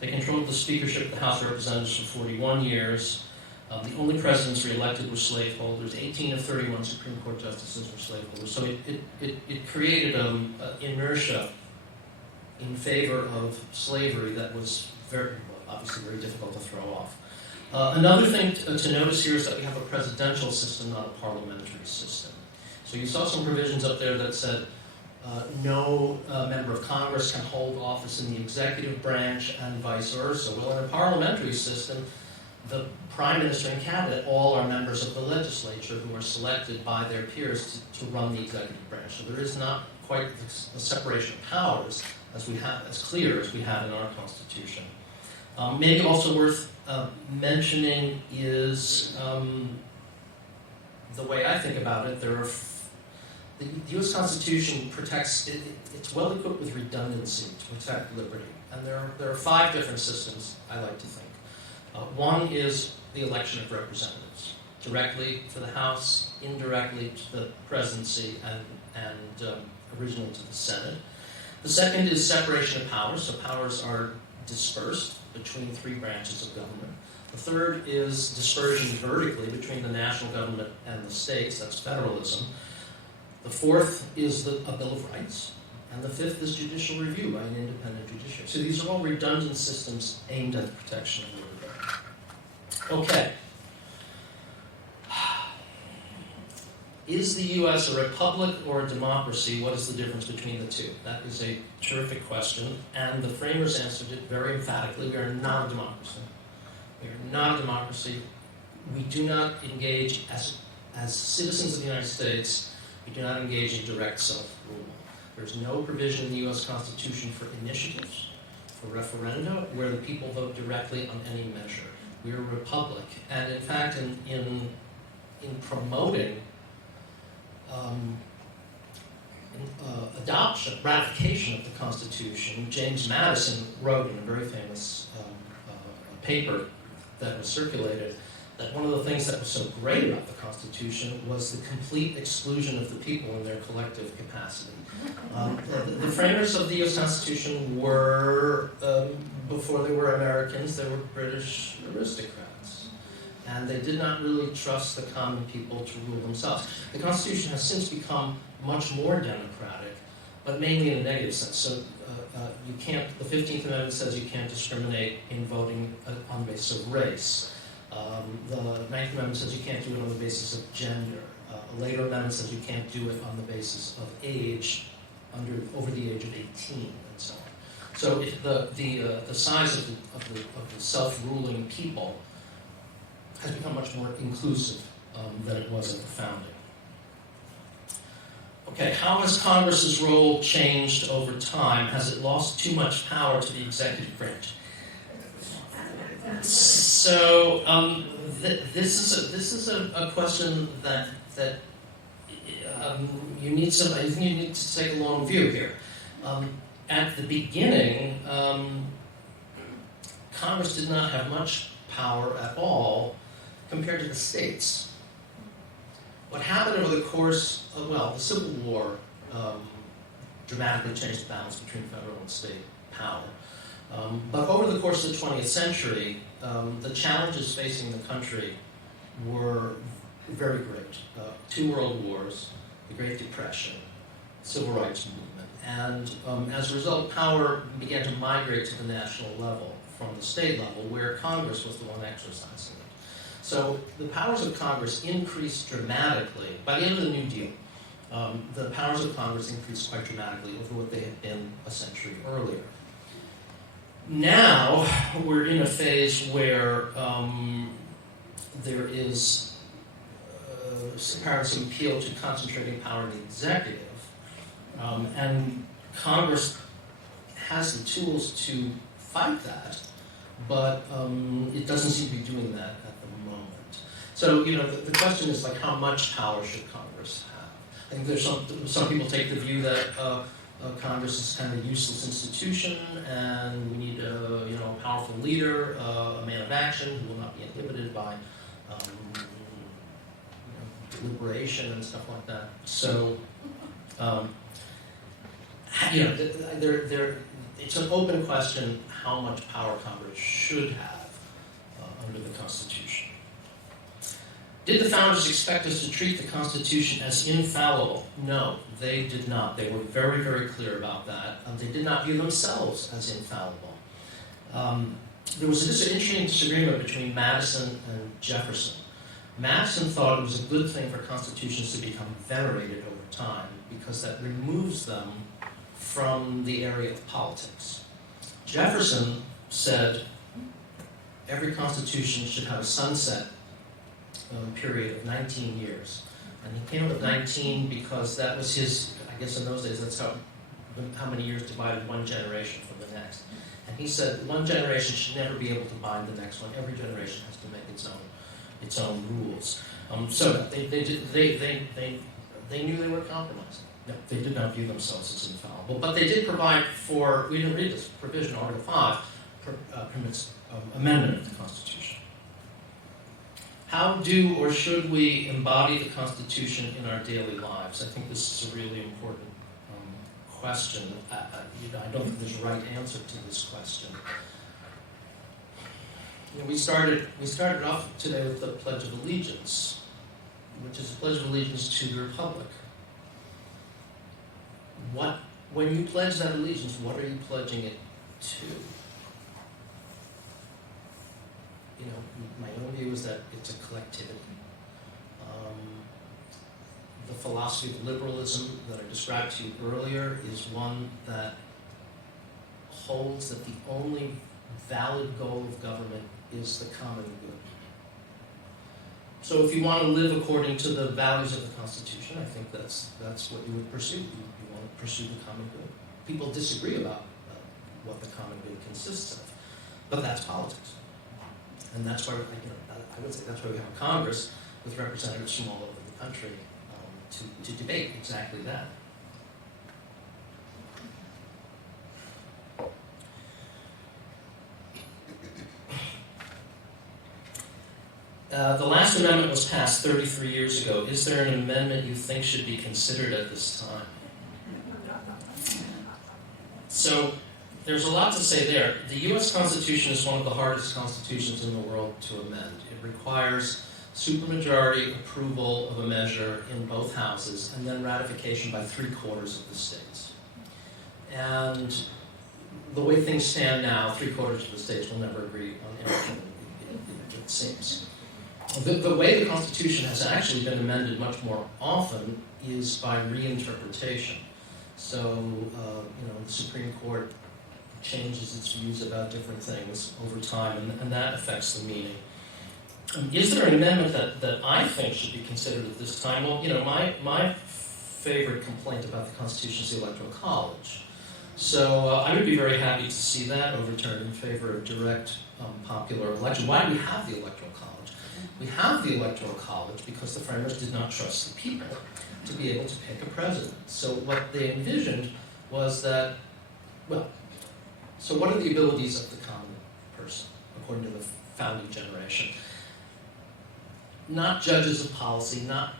They controlled the speakership of the House of Representatives for 41 years. The only presidents re-elected were slaveholders. 18 of 31 Supreme Court justices were slaveholders. So it created inertia in favor of slavery that was obviously very difficult to throw off. Another thing to notice here is that we have a presidential system, not a parliamentary system. So you saw some provisions up there that said no member of Congress can hold office in the executive branch and vice versa. Well, in a parliamentary system, the Prime Minister and Cabinet all are members of the legislature who are selected by their peers to run the executive branch. So there is not quite a separation of powers as clear as we have in our Constitution. Maybe also worth mentioning is the way I think about it. The U.S. Constitution protects, it's well equipped with redundancy to protect liberty. And there are 5 different systems, I like to think. One is the election of representatives, directly to the House, indirectly to the presidency, and originally to the Senate. The second is separation of powers, so powers are dispersed between 3 branches of government. The third is dispersion vertically between the national government and the states, that's federalism. The fourth is a Bill of Rights, and the fifth is judicial review by an independent judiciary. So these are all redundant systems aimed at the protection of liberty. Okay. Is the U.S. a republic or a democracy? What is the difference between the two? That is a terrific question, and the framers answered it very emphatically. We are not a democracy. We are not a democracy. We do not engage, as citizens of the United States, we do not engage in direct self-rule. There's no provision in the U.S. Constitution for initiatives, for referenda, where the people vote directly on any measure. We're a republic, and in fact, in promoting ratification of the Constitution, James Madison wrote in a very famous paper that was circulated that one of the things that was so great about the Constitution was the complete exclusion of the people in their collective capacity. The framers of the U.S. Constitution were, before they were Americans, they were British aristocrats. And they did not really trust the common people to rule themselves. The Constitution has since become much more democratic, but mainly in a negative sense. So you can't, the 15th Amendment says you can't discriminate in voting on the basis of race. The 9th Amendment says you can't do it on the basis of gender. A later amendment says you can't do it on the basis of age, over the age of 18, and so on. So if the size of the self-ruling people has become much more inclusive than it was at the founding. Okay, how has Congress's role changed over time? Has it lost too much power to the executive branch? So this is a question that you need some. I think you need to take a long view here. At the beginning, Congress did not have much power at all compared to the states. What happened over the course of, the Civil War dramatically changed the balance between federal and state power. But over the course of the 20th century, the challenges facing the country were very great. 2 world wars, the Great Depression, Civil Rights Movement, and as a result, power began to migrate to the national level from the state level, where Congress was the one exercising it. So the powers of Congress increased dramatically by the end of the New Deal. the powers of Congress increased quite dramatically over what they had been a century earlier. Now, we're in a phase where there is apparently some appeal to concentrating power in the executive, and Congress has the tools to fight that, but it doesn't seem to be doing that at the moment. So, the question is, like, how much power should Congress have? I think there's some people take the view that Congress is kind of a useless institution, and we need a powerful leader, a man of action who will not be inhibited by deliberation and stuff like that. So, it's an open question how much power Congress should have under the Constitution. Did the founders expect us to treat the Constitution as infallible? No, they did not. They were very, very clear about that. They did not view themselves as infallible. There was this interesting disagreement between Madison and Jefferson. Madison thought it was a good thing for constitutions to become venerated over time because that removes them from the area of politics. Jefferson said every constitution should have a sunset period of 19 years. And he came up with 19 because that was his, I guess in those days, that's how many years divided one generation from the next. And he said one generation should never be able to bind the next one. Every generation has to make its own rules. So they knew they were compromising. No, they did not view themselves as infallible. But they did provide for, we didn't read this provision, Article 5 permits amendment of the Constitution. How do or should we embody the Constitution in our daily lives? I think this is a really important question. I don't think there's a right answer to this question. We started off today with the Pledge of Allegiance, which is a Pledge of Allegiance to the Republic. When you pledge that allegiance, what are you pledging it to? My own view is that it's a collectivity. The philosophy of liberalism that I described to you earlier is one that holds that the only valid goal of government is the common good. So if you want to live according to the values of the Constitution, I think that's what you would pursue. You want to pursue the common good. People disagree about what the common good consists of, but that's politics. And that's why, I would say that's why we have a Congress with representatives from all over the country to debate exactly that. The last amendment was passed 33 years ago. Is there an amendment you think should be considered at this time? So, there's a lot to say there. The U.S. Constitution is one of the hardest constitutions in the world to amend. It requires supermajority approval of a measure in both houses and then ratification by 3/4 of the states. And the way things stand now, 3/4 of the states will never agree on anything, it seems. The way the Constitution has actually been amended much more often is by reinterpretation. So, the Supreme Court changes its views about different things over time, and that affects the meaning. Is there an amendment that I think should be considered at this time? Well, my favorite complaint about the Constitution is the Electoral College. So I would be very happy to see that overturned in favor of direct popular election. Why do we have the Electoral College? We have the Electoral College because the framers did not trust the people to be able to pick a president. So what they envisioned was that, so what are the abilities of the common person, according to the founding generation? Not judges of policy, not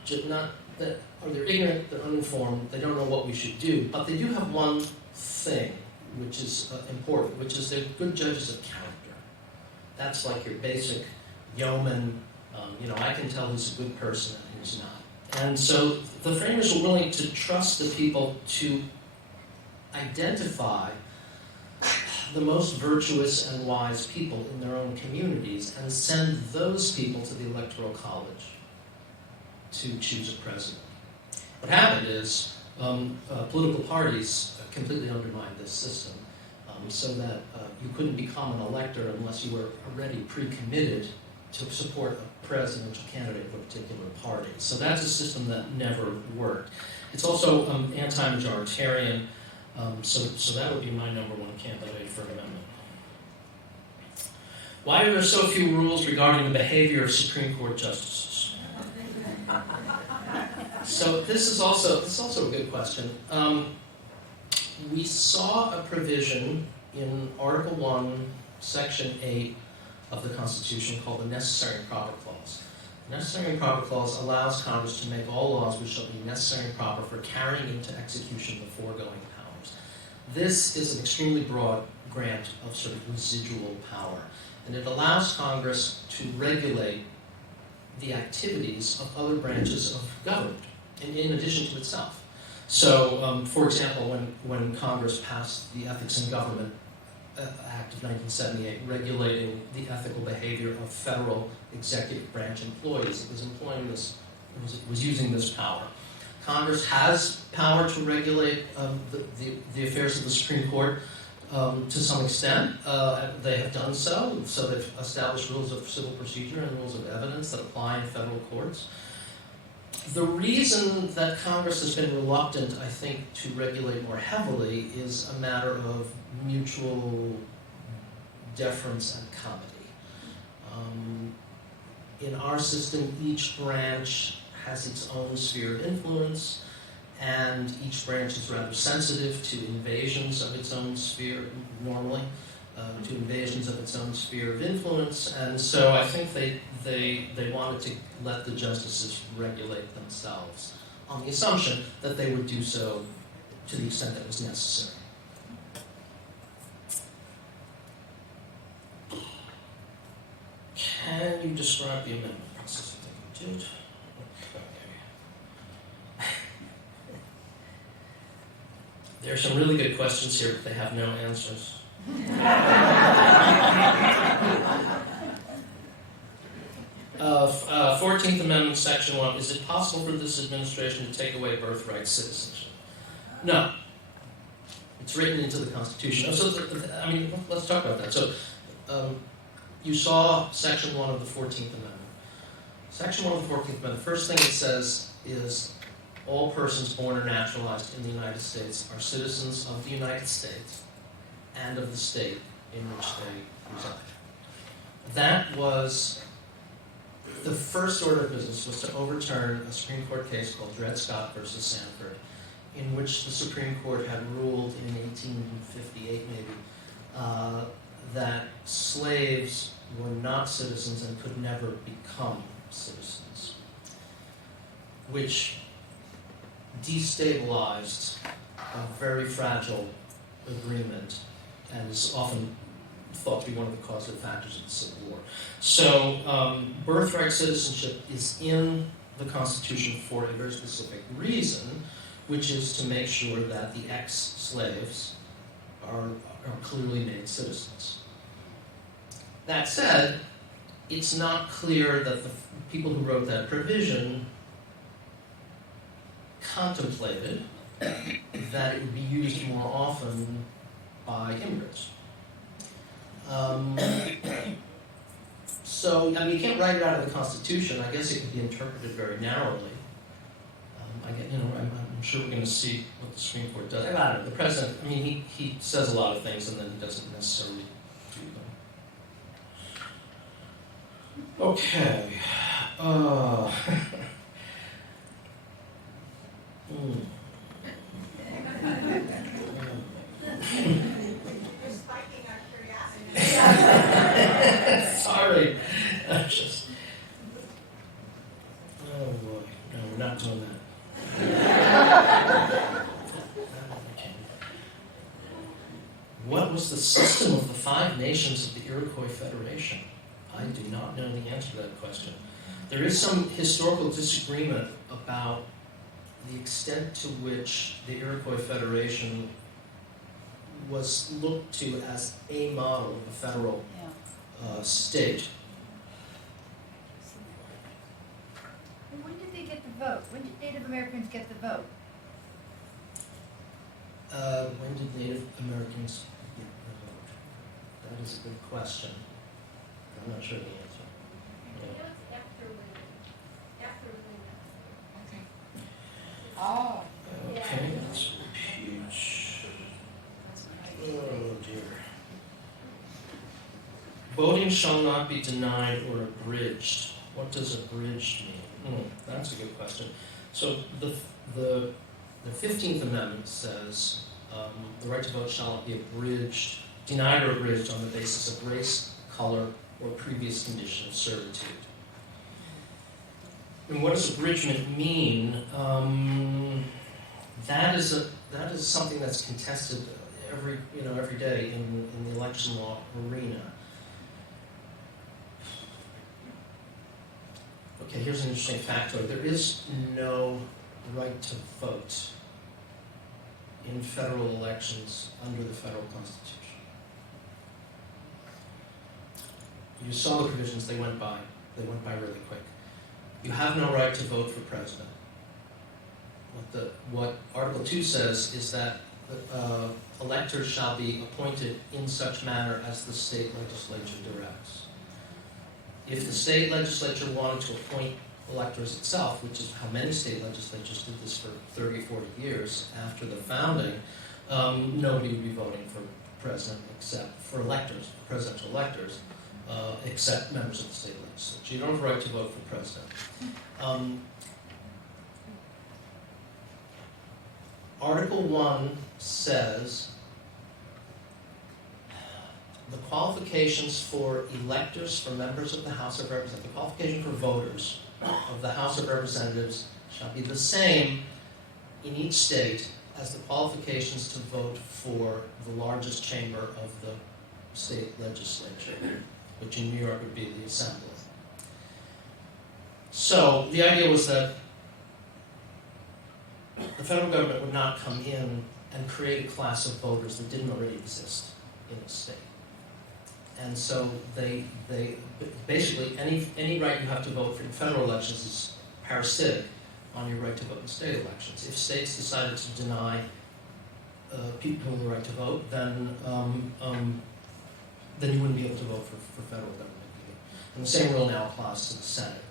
that, or they're ignorant, they're uninformed, they don't know what we should do, but they do have one thing which is important, which is they're good judges of character. That's like your basic yeoman, I can tell who's a good person and who's not. And so the framers were willing to trust the people to identify the most virtuous and wise people in their own communities and send those people to the Electoral College to choose a president. What happened is political parties completely undermined this system, so that you couldn't become an elector unless you were already pre-committed to support a presidential candidate of a particular party. So that's a system that never worked. It's also anti-majoritarian, so that would be my number one candidate for amendment. Why are there so few rules regarding the behavior of Supreme Court justices? So this is also a good question. We saw a provision in Article 1, Section 8 of the Constitution called the Necessary and Proper Clause. The Necessary and Proper Clause allows Congress to make all laws which shall be necessary and proper for carrying into execution the foregoing powers. This is an extremely broad grant of sort of residual power, and it allows Congress to regulate the activities of other branches of government in addition to itself. So, for example, when Congress passed the Ethics in Government Act of 1978, regulating the ethical behavior of federal executive branch employees, it was using this power. Congress has power to regulate the affairs of the Supreme Court to some extent. They have done so they've established rules of civil procedure and rules of evidence that apply in federal courts. The reason that Congress has been reluctant, I think, to regulate more heavily is a matter of mutual deference and comity. In our system, each branch has its own sphere of influence, and each branch is rather sensitive to invasions of its own sphere, normally, to invasions of its own sphere of influence, and so I think they wanted to let the justices regulate themselves on the assumption that they would do so to the extent that was necessary. Can you describe the amendment process? I think you did. Okay. There are some really good questions here, but they have no answers. 14th Amendment, Section 1. Is it possible for this administration to take away birthright citizenship? No. It's written into the Constitution. Let's talk about that. So, you saw Section 1 of the 14th Amendment. Section 1 of the 14th Amendment, the first thing it says is all persons born or naturalized in the United States are citizens of the United States and of the state in which they reside. That was the first order of business, was to overturn a Supreme Court case called Dred Scott versus Sanford, in which the Supreme Court had ruled in 1858 maybe that slaves were not citizens and could never become citizens, which destabilized a very fragile agreement and is often thought to be one of the causative factors of the Civil War. So birthright citizenship is in the Constitution for a very specific reason, which is to make sure that the ex-slaves are clearly made citizens. That said, it's not clear that the people who wrote that provision contemplated that it would be used more often by immigrants. So, you can't write it out of the Constitution. I guess it could be interpreted very narrowly. I'm sure we're going to see what the Supreme Court does. I don't know. The president, he says a lot of things and then he doesn't necessarily do them. Okay. Sorry. Oh boy. No, we're not doing that. What was the system of the 5 nations of the Iroquois Federation? I do not know the answer to that question. There is some historical disagreement about the extent to which the Iroquois Federation was looked to as a model of a federal state. When did they get the vote? When did Native Americans get the vote? When did Native Americans get the vote? That is a good question. I'm not sure the answer. Oh. Okay, let's repeat. Oh dear. Voting shall not be denied or abridged. What does abridged mean? That's a good question. So the 15th Amendment says the right to vote shall not be abridged, denied or abridged on the basis of race, color, or previous condition of servitude. And what does abridgment mean? That is something that's contested every day in the election law arena. Okay, here's an interesting factoid. There is no right to vote in federal elections under the federal Constitution. You saw the provisions, they went by really quick. You have no right to vote for president. What Article 2 says is that electors shall be appointed in such manner as the state legislature directs. If the state legislature wanted to appoint electors itself, which is how many state legislatures did this for 30 or 40 years after the founding, nobody would be voting for president except for electors, presidential electors, except members of the state legislature. You don't have a right to vote for president. Article 1 says the qualifications for electors, for members of the House of Representatives, the qualification for voters of the House of Representatives shall be the same in each state as the qualifications to vote for the largest chamber of the state legislature, which in New York would be the Assembly. So the idea was that the federal government would not come in and create a class of voters that didn't already exist in a state. And so they basically, any right you have to vote for in federal elections is parasitic on your right to vote in state elections. If states decided to deny people the right to vote, then you wouldn't be able to vote for federal government either. And the same rule now applies to the Senate.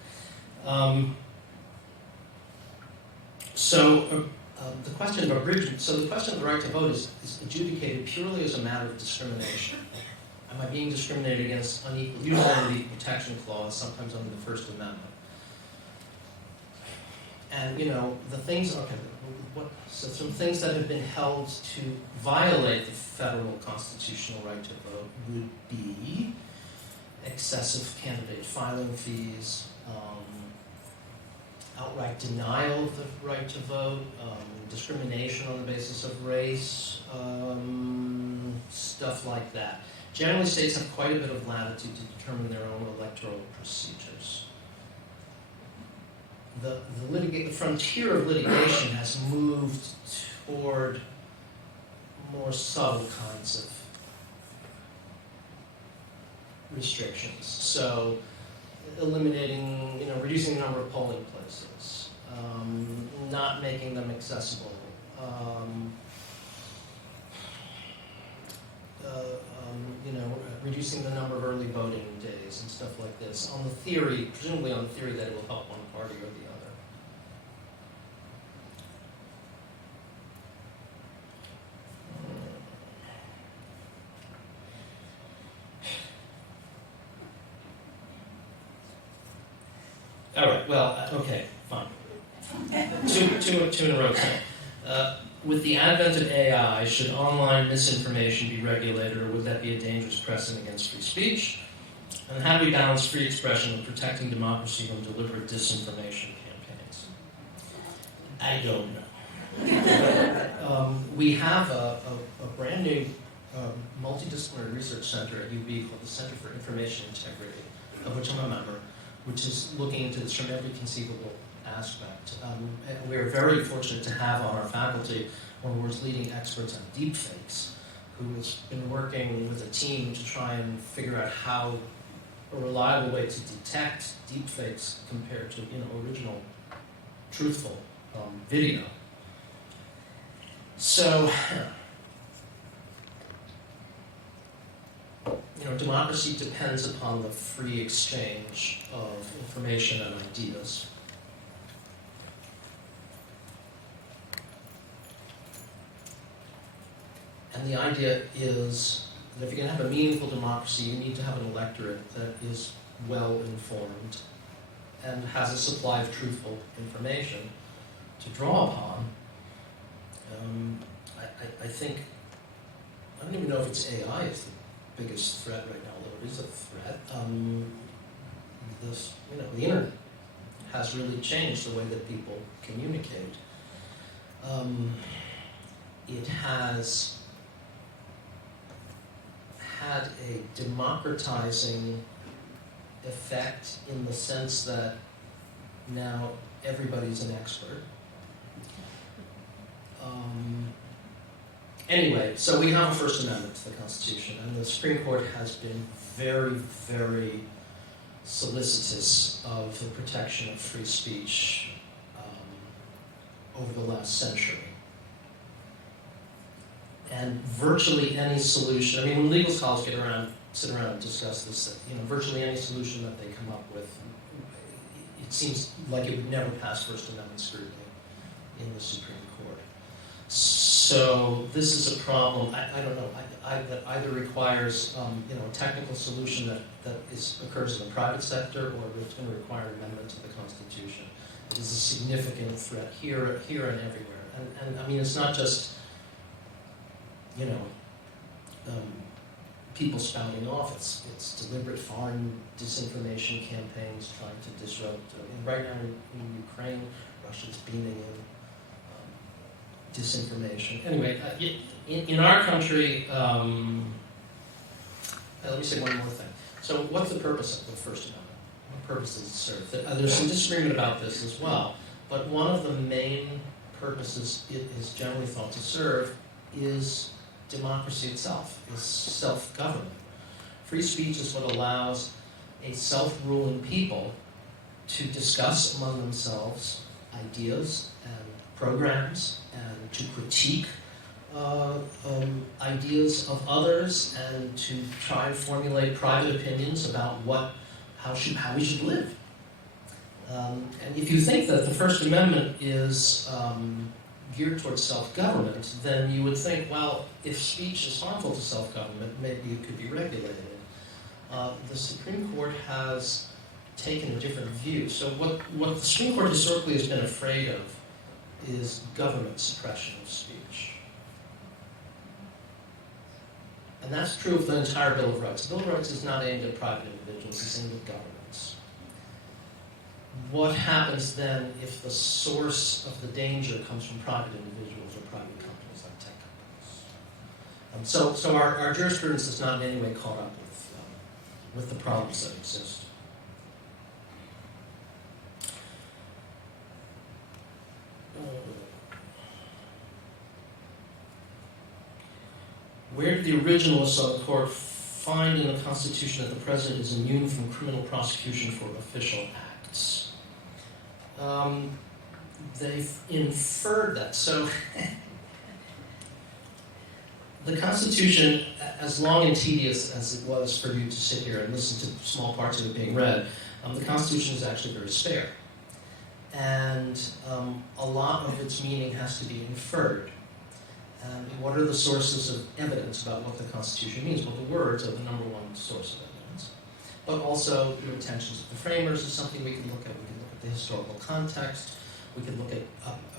The question of abridgment, so the question of the right to vote is adjudicated purely as a matter of discrimination. Am I being discriminated against unequal, usually under the Equal Protection Clause, sometimes under the First Amendment? And the things, so some things that have been held to violate the federal constitutional right to vote would be excessive candidate filing fees, outright denial of the right to vote, discrimination on the basis of race, stuff like that. Generally, states have quite a bit of latitude to determine their own electoral procedures. The frontier of litigation has moved toward more subtle kinds of restrictions. So, eliminating, reducing the number of polling places, not making them accessible, reducing the number of early voting days and stuff like this, on the theory, presumably on the theory that it will help one party or the other. All right, well, okay, fine. Two in a row. With the advent of AI, should online misinformation be regulated, or would that be a dangerous precedent against free speech? And how do we balance free expression with protecting democracy from deliberate disinformation campaigns? I don't know. We have a brand new multidisciplinary research center at UB called the Center for Information Integrity, of which I'm a member, which is looking into this from every conceivable aspect. We're very fortunate to have on our faculty one of the world's leading experts on deepfakes, who has been working with a team to try and figure out how a reliable way to detect deepfakes compared to original truthful video. So, democracy depends upon the free exchange of information and ideas. And the idea is that if you're going to have a meaningful democracy, you need to have an electorate that is well informed and has a supply of truthful information to draw upon. I think, I don't even know if it's AI is the biggest threat right now, although it is a threat. The internet has really changed the way that people communicate. It has had a democratizing effect in the sense that now everybody's an expert. Anyway, so we have a First Amendment to the Constitution, and the Supreme Court has been very, very solicitous of the protection of free speech over the last century. And virtually any solution, when legal scholars sit around and discuss this, virtually any solution that they come up with, it seems like it would never pass First Amendment scrutiny in the Supreme Court. So this is a problem, I don't know, that either requires a technical solution that occurs in the private sector, or it's going to require an amendment to the Constitution. It is a significant threat here and everywhere. And it's not just people spouting off. It's deliberate foreign disinformation campaigns trying to disrupt. Right now in Ukraine, Russia's beaming in disinformation. Anyway, in our country, let me say one more thing. So what's the purpose of the First Amendment? What purpose does it serve? There's some disagreement about this as well, but one of the main purposes it is generally thought to serve is democracy itself, is self-government. Free speech is what allows a self-ruling people to discuss among themselves ideas and programs, and to critique ideas of others, and to try and formulate private opinions about how we should live. And if you think that the First Amendment is geared towards self-government, then you would think, well, if speech is harmful to self-government, maybe it could be regulated. The Supreme Court has taken a different view. So what the Supreme Court historically has been afraid of is government suppression of speech. And that's true of the entire Bill of Rights. The Bill of Rights is not aimed at private individuals, it's aimed at governments. What happens then if the source of the danger comes from private individuals or private companies like tech companies? So our jurisprudence is not in any way caught up with the problems that exist. Where did the originalists of the court find in the Constitution that the president is immune from criminal prosecution for official acts? They've inferred that. So the Constitution, as long and tedious as it was for you to sit here and listen to small parts of it being read, the Constitution is actually very spare. And a lot of its meaning has to be inferred. And what are the sources of evidence about what the Constitution means? Well, the words are the number one source of evidence. But also the intentions of the framers is something we can look at. We can look at the historical context. We can look at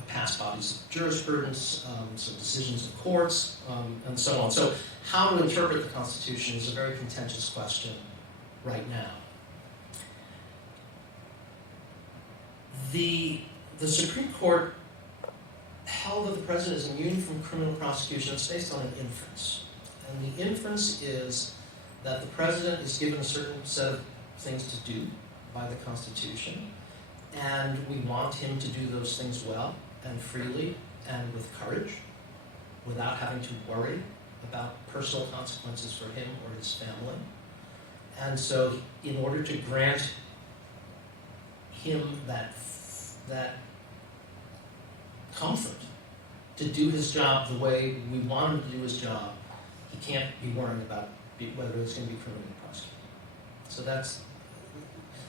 past bodies of jurisprudence, some decisions of courts, and so on. So how to interpret the Constitution is a very contentious question right now. The Supreme Court held that the president is immune from criminal prosecution. It's based on an inference. And the inference is that the president is given a certain set of things to do by the Constitution, and we want him to do those things well and freely and with courage, without having to worry about personal consequences for him or his family. And so in order to grant him that comfort to do his job the way we want him to do his job, he can't be worrying about whether it's going to be criminally prosecuted. So that's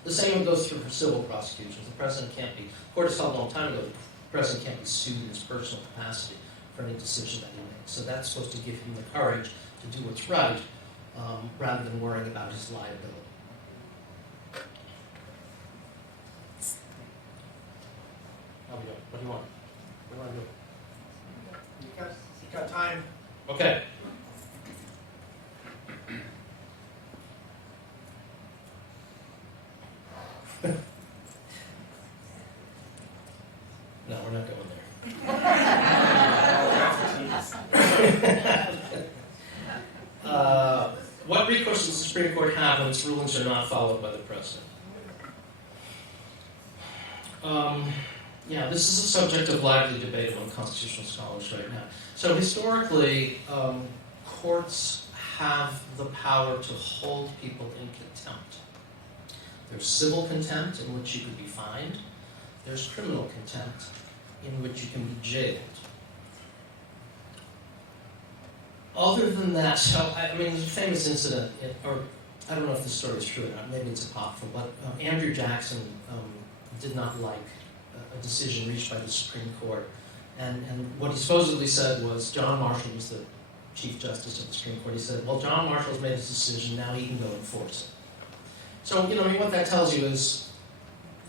the same goes for civil prosecutions. The president can't be, the court has held a long time ago, the president can't be sued in his personal capacity for any decision that he makes. So that's supposed to give him the courage to do what's right, rather than worrying about his liability. How we doing? What do you want? What do you want to do? You got time? Okay. No, we're not going there. What recourse does the Supreme Court have when its rulings are not followed by the president? Yeah, this is a subject of lively debate among constitutional scholars right now. So historically, courts have the power to hold people in contempt. There's civil contempt, in which you could be fined. There's criminal contempt, in which you can be jailed. Other than that, so, I mean, there's a famous incident, or I don't know if this story is true or not, maybe it's apocryphal, but Andrew Jackson did not like a decision reached by the Supreme Court. And what he supposedly said was, John Marshall was the Chief Justice of the Supreme Court. He said, well, John Marshall's made his decision, now he can go enforce it. So, you know, I mean, what that tells you is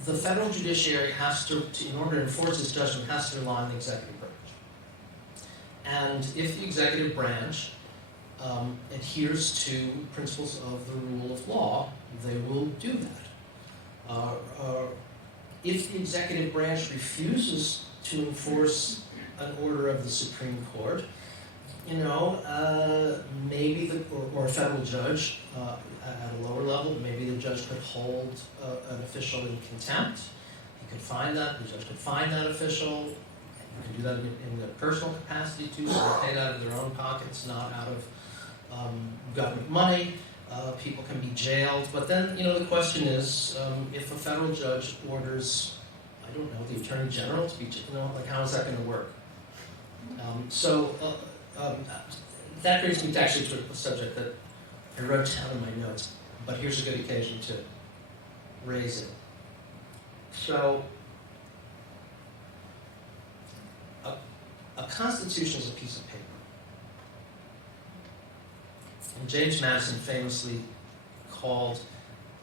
the federal judiciary has to, in order to enforce its judgment, has to rely on the executive branch. And if the executive branch adheres to principles of the rule of law, they will do that. If the executive branch refuses to enforce an order of the Supreme Court, you know, maybe or a federal judge at a lower level, maybe the judge could hold an official in contempt. He could find that, the judge could find that official. You can do that in their personal capacity too, so they're paid out of their own pockets, not out of government money. People can be jailed. But then, you know, the question is, if a federal judge orders, I don't know, the Attorney General to be, you know, like, how is that going to work? That brings me actually to a subject that I wrote down in my notes, but here's a good occasion to raise it. So, a constitution is a piece of paper. And James Madison famously called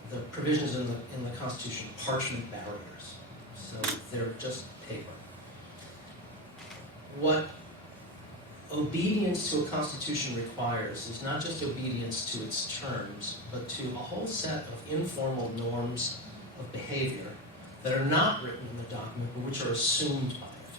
the provisions in the Constitution parchment barriers. So they're just paper. What obedience to a constitution requires is not just obedience to its terms, but to a whole set of informal norms of behavior that are not written in the document, but which are assumed by it.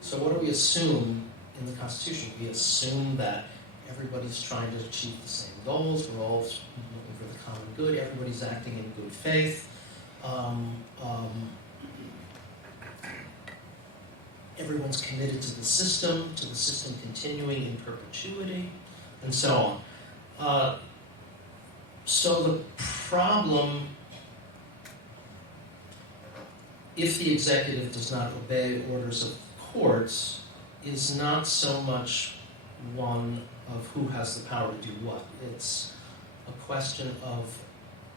So what do we assume in the Constitution? We assume that everybody's trying to achieve the same goals, we're all looking for the common good, everybody's acting in good faith. Everyone's committed to the system continuing in perpetuity, and so on. So the problem, if the executive does not obey orders of courts, is not so much one of who has the power to do what. It's a question of,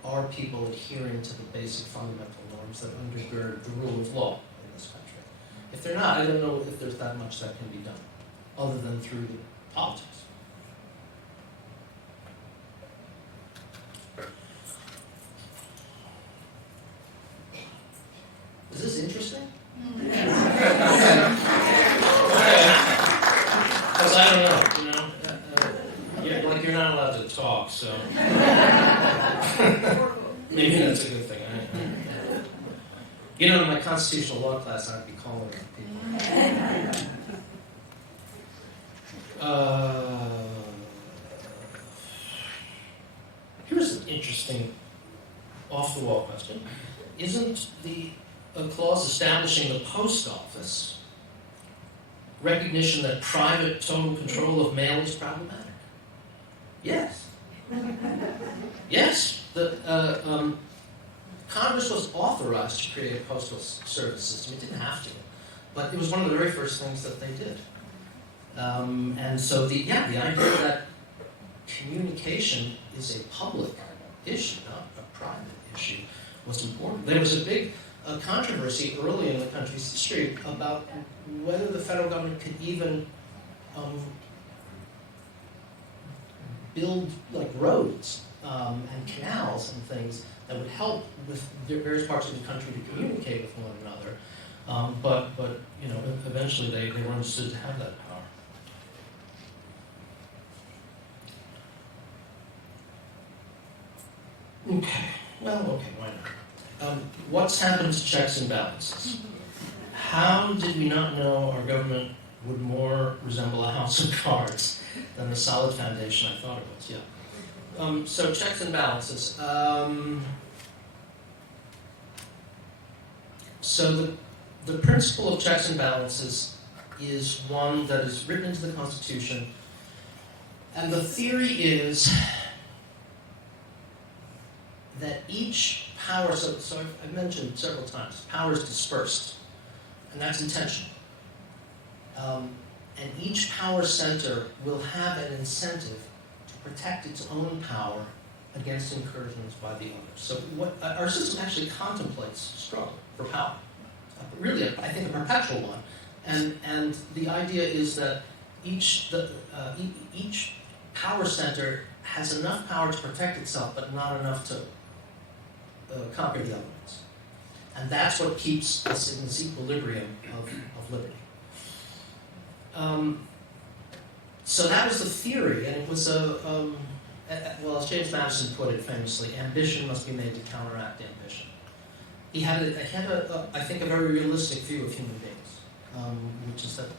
are people adhering to the basic fundamental norms that undergird the rule of law in this country? If they're not, I don't know if there's that much that can be done, other than through the politics. Is this interesting? Because I don't know, you know. You're not allowed to talk, so maybe that's a good thing. You know, in my constitutional law class, I'd be calling on people. Here's an interesting off-the-wall question. Isn't a clause establishing the post office recognition that private total control of mail is problematic? Yes. Yes. Congress was authorized to create a postal service system. It didn't have to. But it was one of the very first things that they did. And so the idea that communication is a public issue, not a private issue, was important. There was a big controversy early in the country's history about whether the federal government could even build like roads and canals and things that would help with various parts of the country to communicate with one another. But you know, eventually they were understood to have that power. Okay, why not? What's happened to checks and balances? How did we not know our government would more resemble a house of cards than the solid foundation I thought it was? Yeah. So checks and balances. So the principle of checks and balances is one that is written into the Constitution, and the theory is that each power, so I've mentioned several times, power is dispersed, and that's intentional. And each power center will have an incentive to protect its own power against incursions by the others. So what our system actually contemplates struggle for power. Really, I think a perpetual one. And the idea is that each power center has enough power to protect itself, but not enough to conquer the other ones. And that's what keeps us in this equilibrium of liberty. So that was the theory, and it was well, as James Madison put it famously, ambition must be made to counteract ambition. He had I think, a very realistic view of human beings, which is that,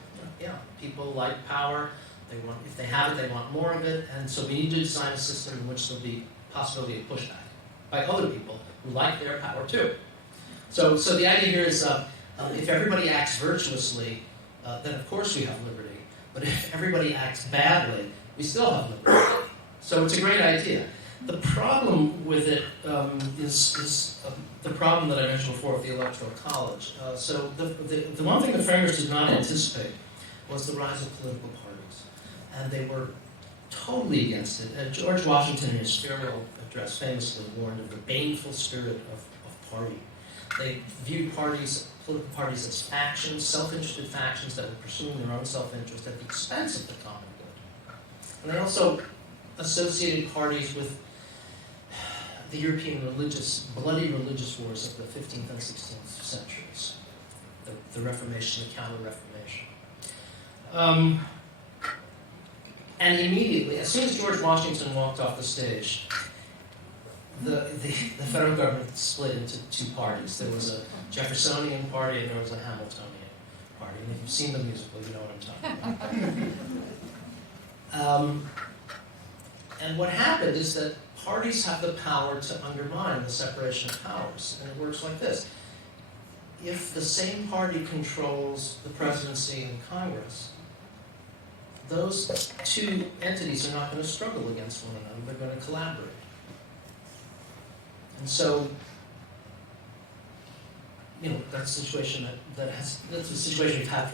people like power. They want, if they have it, they want more of it, and so we need to design a system in which there'll be possibility of pushback by other people who like their power too. So the idea here is, if everybody acts virtuously, then of course we have liberty. But if everybody acts badly, we still have liberty. So it's a great idea. The problem with it is the problem that I mentioned before with the Electoral College. So the one thing the framers did not anticipate was the rise of political parties. And they were totally against it. George Washington, in his farewell address, famously warned of the baneful spirit of party. They viewed political parties as factions, self-interested factions that were pursuing their own self-interest at the expense of the common good. And they also associated parties with the European bloody religious wars of the 15th and 16th centuries, the Reformation, the Counter-Reformation. And immediately, as soon as George Washington walked off the stage, the federal government split into two parties. There was a Jeffersonian party and there was a Hamiltonian party. And if you've seen the musical, you know what I'm talking about. And what happened is that parties have the power to undermine the separation of powers. And it works like this. If the same party controls the presidency and Congress, those two entities are not going to struggle against one another. They're going to collaborate. And so, that's a situation that's a situation we've had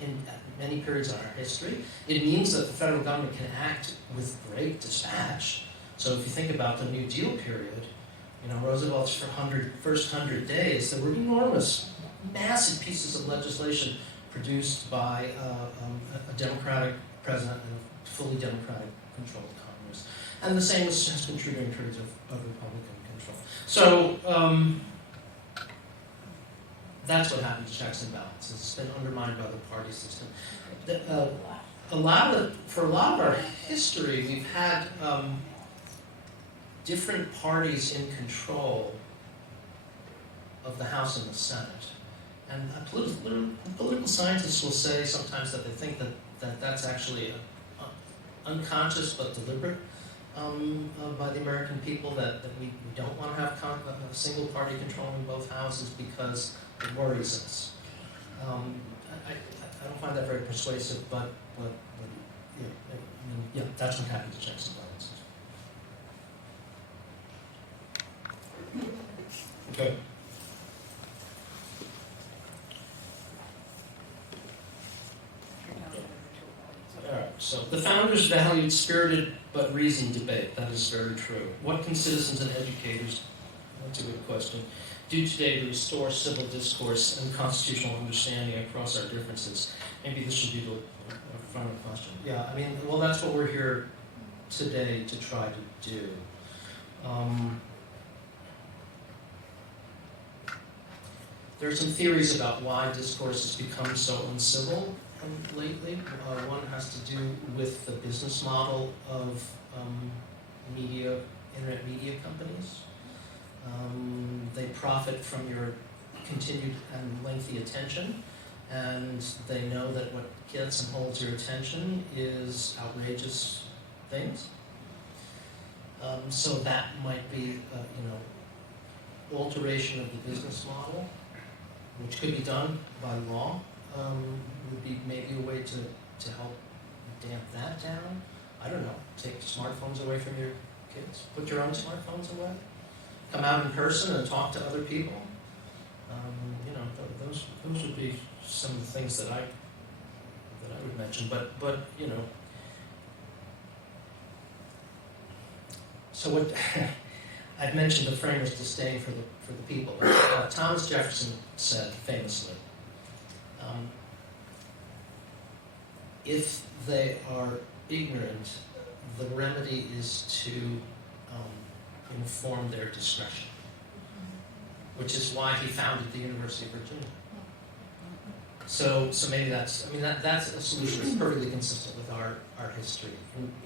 in many periods in our history. It means that the federal government can act with great dispatch. So if you think about the New Deal period, Roosevelt's first 100 days, there were enormous, massive pieces of legislation produced by a Democratic president and a fully Democratic controlled Congress. And the same has been true during periods of Republican control. So that's what happened to checks and balances. It's been undermined by the party system. For a lot of our history, we've had different parties in control of the House and the Senate. And political scientists will say sometimes that they think that that's actually unconscious but deliberate by the American people, that we don't want to have a single party controlling both houses because it worries us. I don't find that very persuasive, but that's what happened to checks and balances. Okay. So the founders valued spirited but reasoned debate. That is very true. What can citizens and educators, that's a good question, do today to restore civil discourse and constitutional understanding across our differences? Maybe this should be the final question. Yeah, I mean, well, that's what we're here today to try to do. There are some theories about why discourse has become so uncivil lately. One has to do with the business model of internet media companies. They profit from your continued and lengthy attention, and they know that what gets and holds your attention is outrageous things. So that might be, alteration of the business model, which could be done by law, would be maybe a way to help damp that down. I don't know, take smartphones away from your kids, put your own smartphones away, come out in person and talk to other people. Those would be some of the things that I would mention. But so what I've mentioned the framers' disdain for the people. Thomas Jefferson said famously, if they are ignorant, the remedy is to inform their discretion, which is why he founded the University of Virginia. So maybe that's a solution that's perfectly consistent with our history.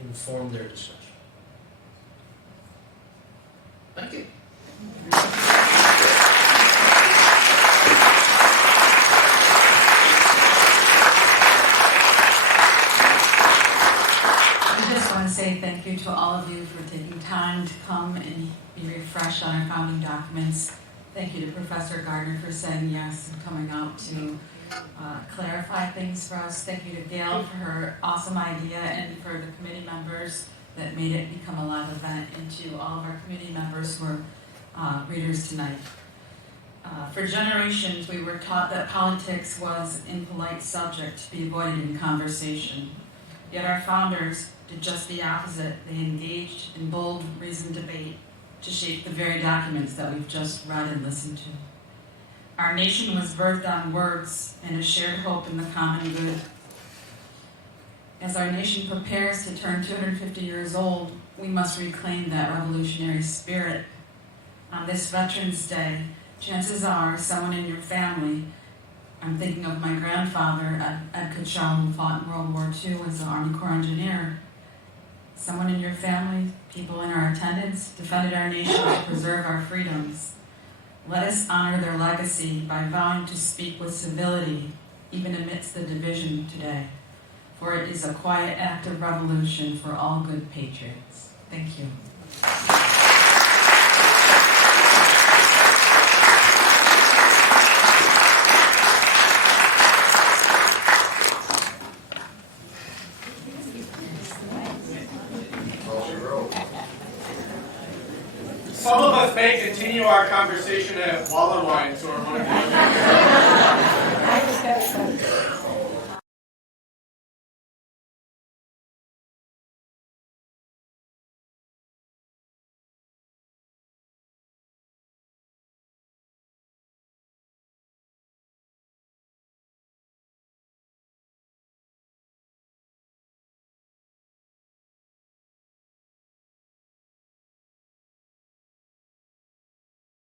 Inform their discretion. Thank you. I just want to say thank you to all of you for taking time to come and be refreshed on our founding documents. Thank you to Professor Gardner for saying yes and coming out to clarify things for us. Thank you to Gail for her awesome idea, and for the committee members that made it become a live event, and to all of our community members who are readers tonight. For generations, we were taught that politics was an impolite subject to be avoided in conversation. Yet our founders did just the opposite. They engaged in bold, reasoned debate to shape the very documents that we've just read and listened to. Our nation was birthed on words and a shared hope in the common good. As our nation prepares to turn 250 years old, we must reclaim that revolutionary spirit. On this Veterans Day, chances are someone in your family, I'm thinking of my grandfather, Ed Kuchel, who fought in World War II as an Army Corps engineer. Someone in your family, people in our attendance, defended our nation to preserve our freedoms. Let us honor their legacy by vowing to speak with civility, even amidst the division today. For it is a quiet act of revolution for all good patriots. Thank you. Some of us may continue our conversation at Wallerwine, so we're wondering.